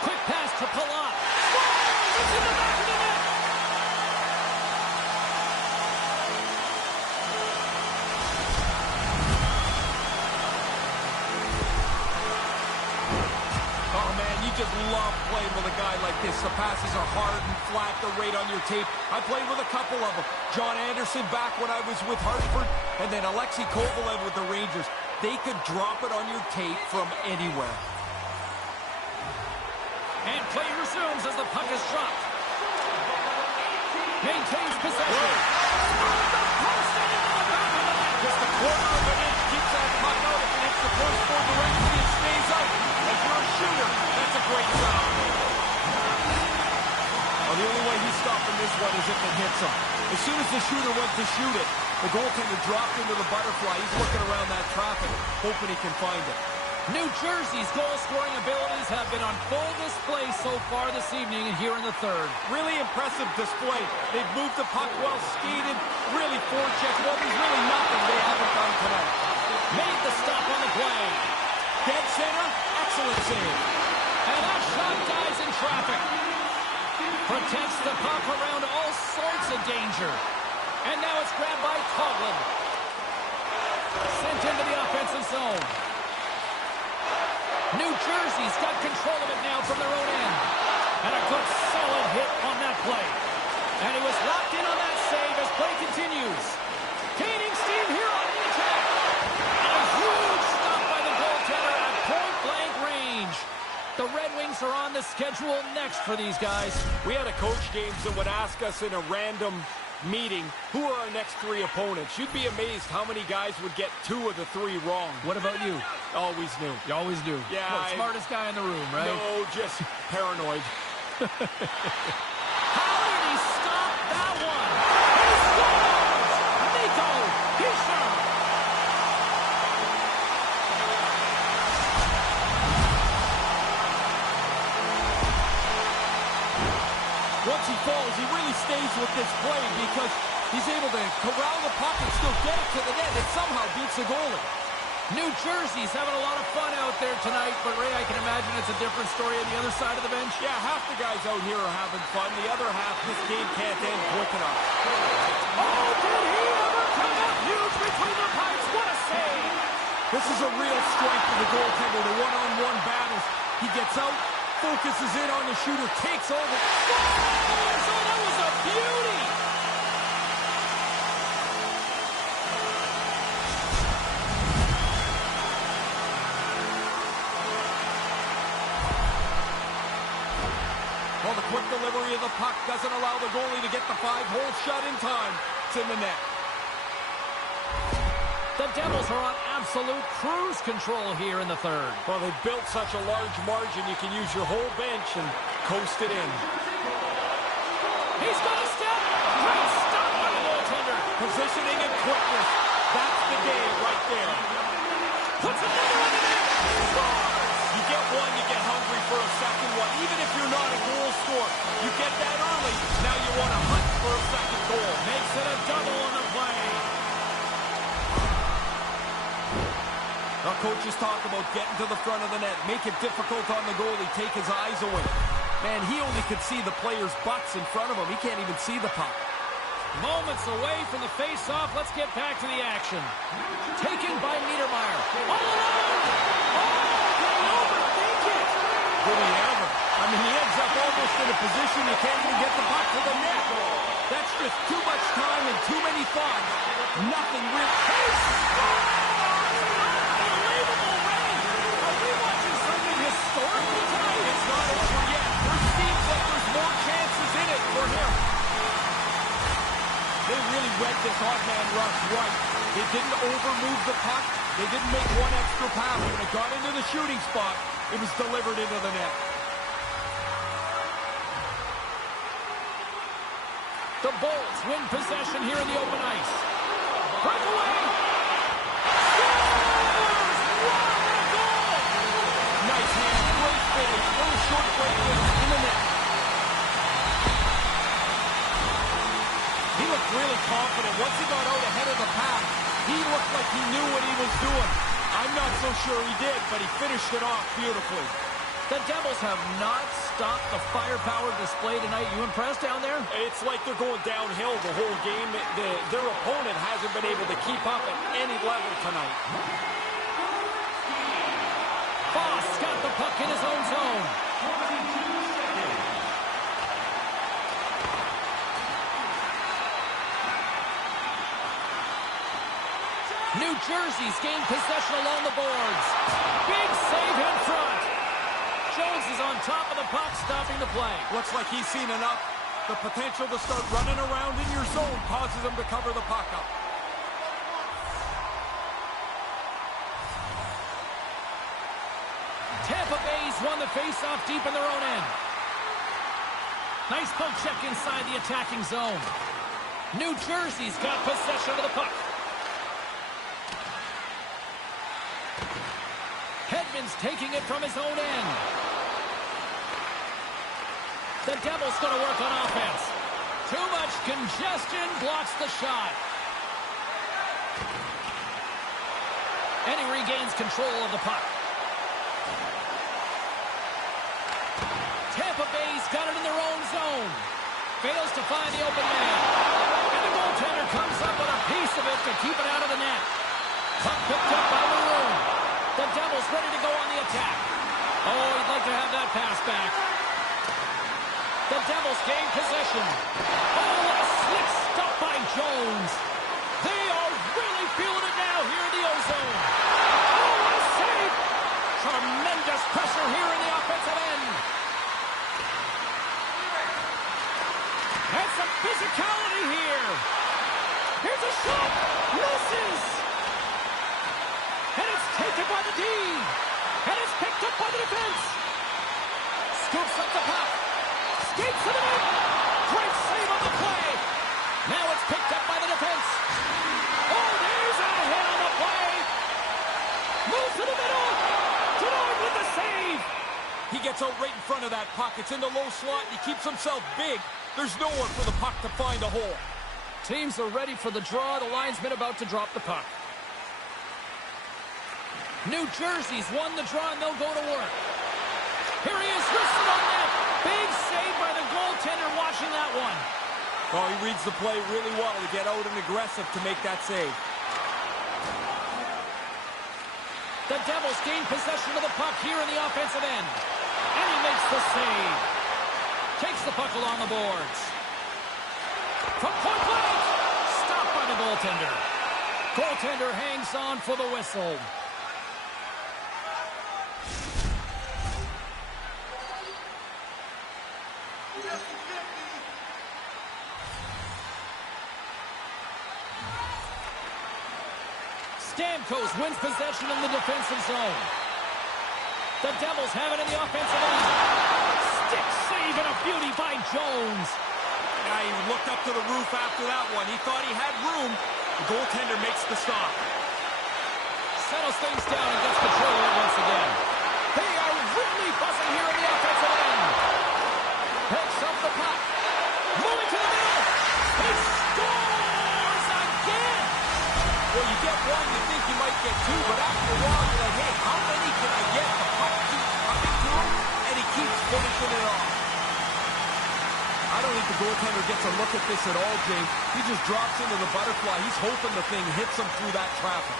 Quick pass to Palat. Scores! It's in the back of the net. Oh, man, you just love playing with a guy like this. The passes are hard and flat. They're right on your tape. I played with a couple of them. John Anderson back when I was with Hartford, and then Alexei Kovalev with the Rangers. They could drop it on your tape from anywhere. And play resumes as the puck is dropped. Maintains possession. On the post and into the back of the net. Just a quarter of an inch keeps that puck out. If it hits the post for directly, it stays out. If you're a shooter, that's a great job. Well, the only way he's stopping this one is if it hits him. As soon as the shooter went to shoot it, the goaltender dropped into the butterfly. He's looking around that traffic, hoping he can find it. New Jersey's goal-scoring abilities have been on full display so far this evening and here in the third. Really impressive display. They've moved the puck well, skated, really forechecks. Well, there's really nothing they haven't done tonight. Made the stop on the play. Dead center, excellent save. And that shot dies in traffic. Protects the puck around all sorts of danger. And now it's grabbed by Coughlin. Sent into the offensive zone. New Jersey's got control of it now from their own end. And a good solid hit on that play. And he was locked in on that save as play continues. Gaining steam here on the attack. And a huge stop by the goaltender at point-blank range. The Red Wings are on the schedule next for these guys. We had a coach, James, that would ask us in a random meeting, who are our next three opponents? You'd be amazed how many guys would get 2 of the 3 wrong. What about you? Always knew. You always do. Yeah. Well, smartest guy in the room, right? No, just paranoid. How did he stop that one? He scores! Nico Hischier! Once he falls, he really stays with this play because he's able to corral the puck and still get it to the net. It somehow beats the goalie. New Jersey's having a lot of fun out there tonight, but Ray, I can imagine it's a different story on the other side of the bench. Yeah, half the guys out here are having fun. The other half, this game can't end quick enough. Oh, did he ever come up huge between the pipes? What a save! This is a real strength of the goaltender, the one-on-one battles. He gets out, focuses in on the shooter, takes over. Scores! Oh, that was a beauty! Well, the quick delivery of the puck doesn't allow the goalie to get the 5-hole shot in time. It's in the net. The Devils are on absolute cruise control here in the third. Well, they've built such a large margin, you can use your whole bench and coast it in. He's got a step! Great stop by the goaltender! Positioning and quickness. That's the game right there. Puts another on the net! Scores! You get one, you get hungry for a second one. Even if you're not a goal scorer, you get that early. Now you want to hunt for a second goal. Makes it a double on the play. Our coaches talk about getting to the front of the net, make it difficult on the goalie, take his eyes away. Man, he only could see the players' butts in front of him. He can't even see the puck. Moments away from the face-off. Let's get back to the action. Taken by Niedermeyer. All alone! Oh, they overthink it! Did he ever? I mean, he ends up almost in a position you can't even get the puck to the net. That's just too much time and too many thoughts. Nothing really. He scores! Unbelievable, Ray! A we watching something historical tonight? It's not over yet. There seems like there's more chances in it for him. They really read this odd-man rush right. They didn't overmove the puck. They didn't make one extra pass. When it got into the shooting spot, it was delivered into the net. The Bolts win possession here in the open ice. Breakaway! Scores! What a goal! Nice hand, great finish. Little short break in the net. He looked really confident. Once he got out ahead of the pack, he looked like he knew what he was doing. I'm not so sure he did, but he finished it off beautifully. The Devils have not stopped the firepower display tonight. You impressed down there? It's like they're going downhill the whole game. Their opponent hasn't been able to keep up at any level tonight. Foss got the puck in his own zone. New Jersey's gained possession along the boards. Big save in front. Jones is on top of the puck, stopping the play. Looks like he's seen enough. The potential to start running around in your zone causes him to cover the puck up. Tampa Bay's won the faceoff deep in their own end. Nice poke check inside the attacking zone. New Jersey's got possession of the puck. Hedman's taking it from his own end. The Devils going to work on offense. Too much congestion blocks the shot. And he regains control of the puck. Tampa Bay's got it in their own zone. Fails to find the open man. And the goaltender comes up with a piece of it to keep it out of the net. Puck picked up by Maroon. The Devils ready to go on the attack. Oh, he'd like to have that pass back. The Devils gain possession. Oh, what a slick stop by Jones. They are really feeling it now here in the ozone. Oh, what a save. Tremendous pressure here in the offensive end. And some physicality here. Here's a shot. Misses. And it's taken by the D. And it's picked up by the defense. Scoops up the puck. Skates to the net. Great save on the play. Now it's picked up by the defense. Oh, there's a hit on the play. Moves to the middle. Denied with the save. He gets out right in front of that puck. It's in the low slot, and he keeps himself big. There's nowhere for the puck to find a hole. Teams are ready for the draw. The linesman about to drop the puck. New Jersey's won the draw, and they'll go to work. Here he is, wristed on net. Big save by the goaltender watching that one. Oh, he reads the play really well to get out and aggressive to make that save. The Devils gain possession of the puck here in the offensive end. And he makes the save. Takes the puck along the boards. From point blank. Stopped by the goaltender. Goaltender hangs on for the whistle. Stamkos wins possession in the defensive zone. The Devils have it in the offensive end. Stick save and a beauty by Jones. Now he looked up to the roof after that one. He thought he had room. The goaltender makes the stop. Settles things down and gets control of it once again. They are really buzzing here in the offensive end. Picks up the puck. Moving to the middle. He scores again. Well, you get one, you think you might get two, but after a while, you're like, hey, how many can I get? The puck keeps coming to him, and he keeps finishing it off. I don't think the goaltender gets a look at this at all, James. He just drops into the butterfly. He's hoping the thing hits him through that traffic.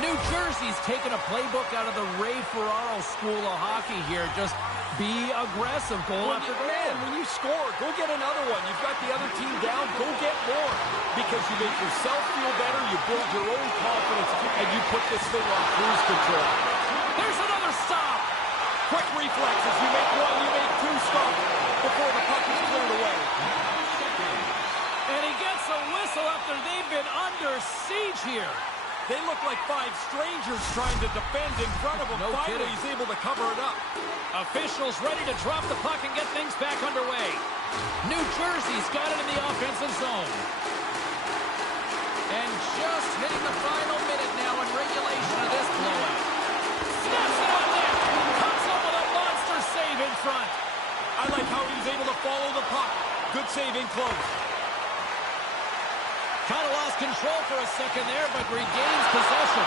New Jersey's taking a playbook out of the Ray Ferraro School of Hockey here. Just be aggressive, goal after goal. Man, when you score, go get another one. You've got the other team down, go get more. Because you make yourself feel better, you build your own confidence, and you put this thing on cruise control. There's another stop. Quick reflexes. You make one, you make two stops before the puck is cleared away. And he gets a whistle after they've been under siege here. They look like five strangers trying to defend in front of him. No Finally, kidding. he's able to cover it up. Officials ready to drop the puck and get things back underway. New Jersey's got it in the offensive zone. And just hitting the final minute now in regulation of this blowout. Snaps it on net. Comes up with a monster save in front. I like how he was able to follow the puck. Good save in close. Kind of lost control for a second there, but regains possession.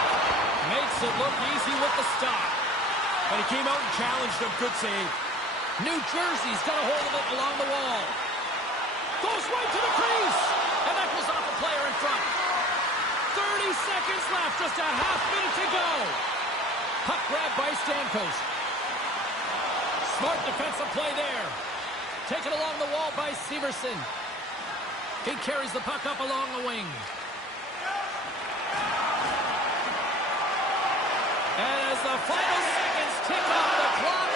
Makes it look easy with the stop. And he came out and challenged him. Good save. New Jersey's got a hold of it along the wall. Goes right to the crease. And that goes off a player in front. 30 seconds left, just a half minute to go. Puck grab by Stamkos. Smart defensive play there. Taken along the wall by Severson. He carries the puck up along the wing. And as the final seconds tick off the clock,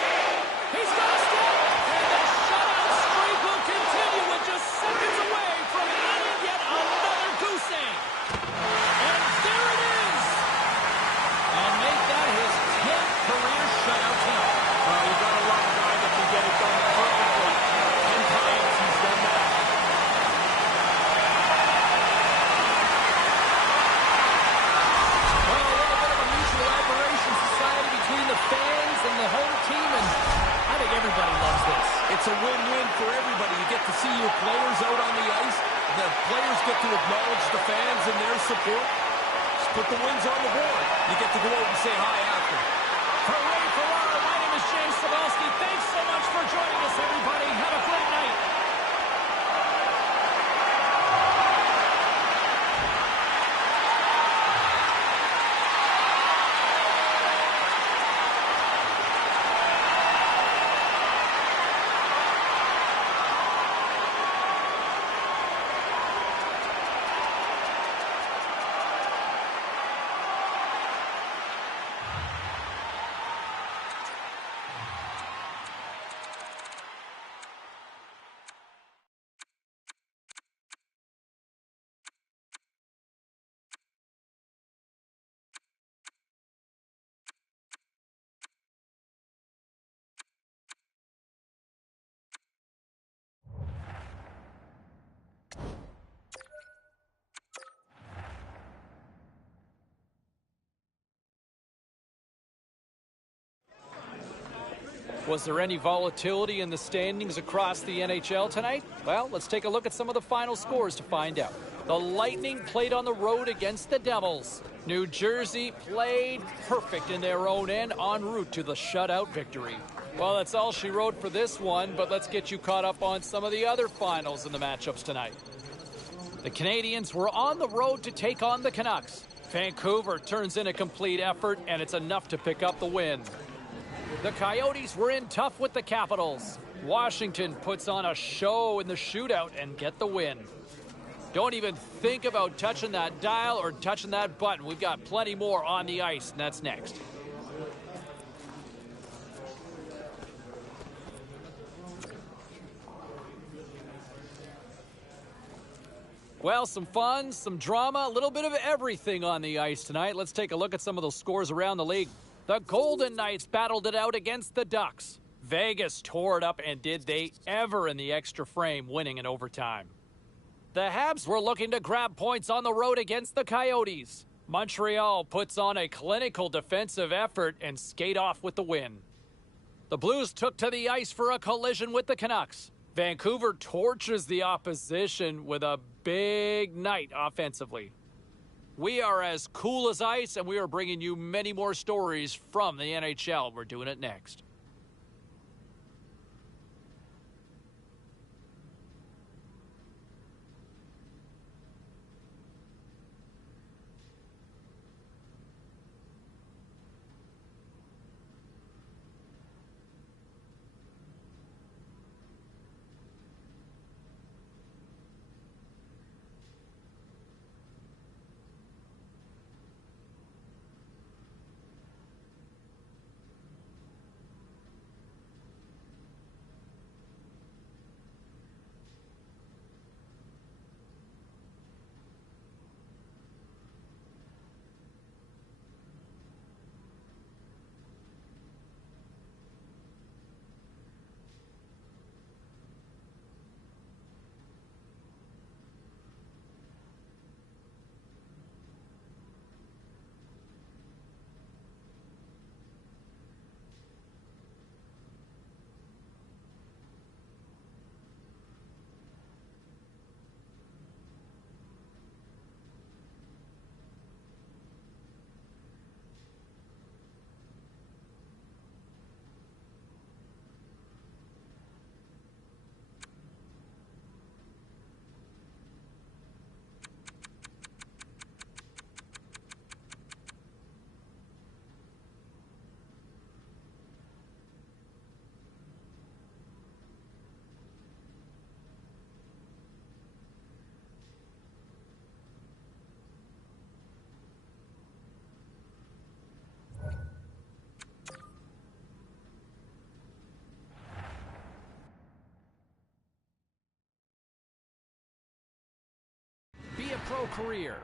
he's got a stop. And the shutout streak will continue with just seconds away from adding yet another goose egg. And there it is. And make that his 10th career shutout tonight. You gotta love a guy that can get it done perfectly. 10 times he's done that. Well, a little bit of a mutual admiration society between the fans and the home team, and I think everybody loves this. It's a win-win for everybody. You get to see your players out on the ice. The players get to acknowledge the fans and their support. Just put the wins on the board. You get to go out and say hi after. For Ray Ferraro, my name is James Cebulski. Thanks so much for joining us, everybody. Have a great night. Was there any volatility in the standings across the NHL tonight? Well, let's take a look at some of the final scores to find out. The Lightning played on the road against the Devils. New Jersey played perfect in their own end en route to the shutout victory. Well, that's all she wrote for this one, but let's get you caught up on some of the other finals in the matchups tonight. The Canadiens were on the road to take on the Canucks. Vancouver turns in a complete effort, and it's enough to pick up the win. The Coyotes were in tough with the Capitals. Washington puts on a show in the shootout and get the win. Don't even think about touching that dial or touching that button. We've got plenty more on the ice, and that's next. Well, some fun, some drama, a little bit of everything on the ice tonight. Let's take a look at some of those scores around the league. The Golden Knights battled it out against the Ducks. Vegas tore it up, and did they ever in the extra frame, winning in overtime. The Habs were looking to grab points on the road against the Coyotes. Montreal puts on a clinical defensive effort and skate off with the win. The Blues took to the ice for a collision with the Canucks. Vancouver torches the opposition with a big night offensively. We are as cool as ice, and we are bringing you many more stories from the NHL. We're doing it next. career.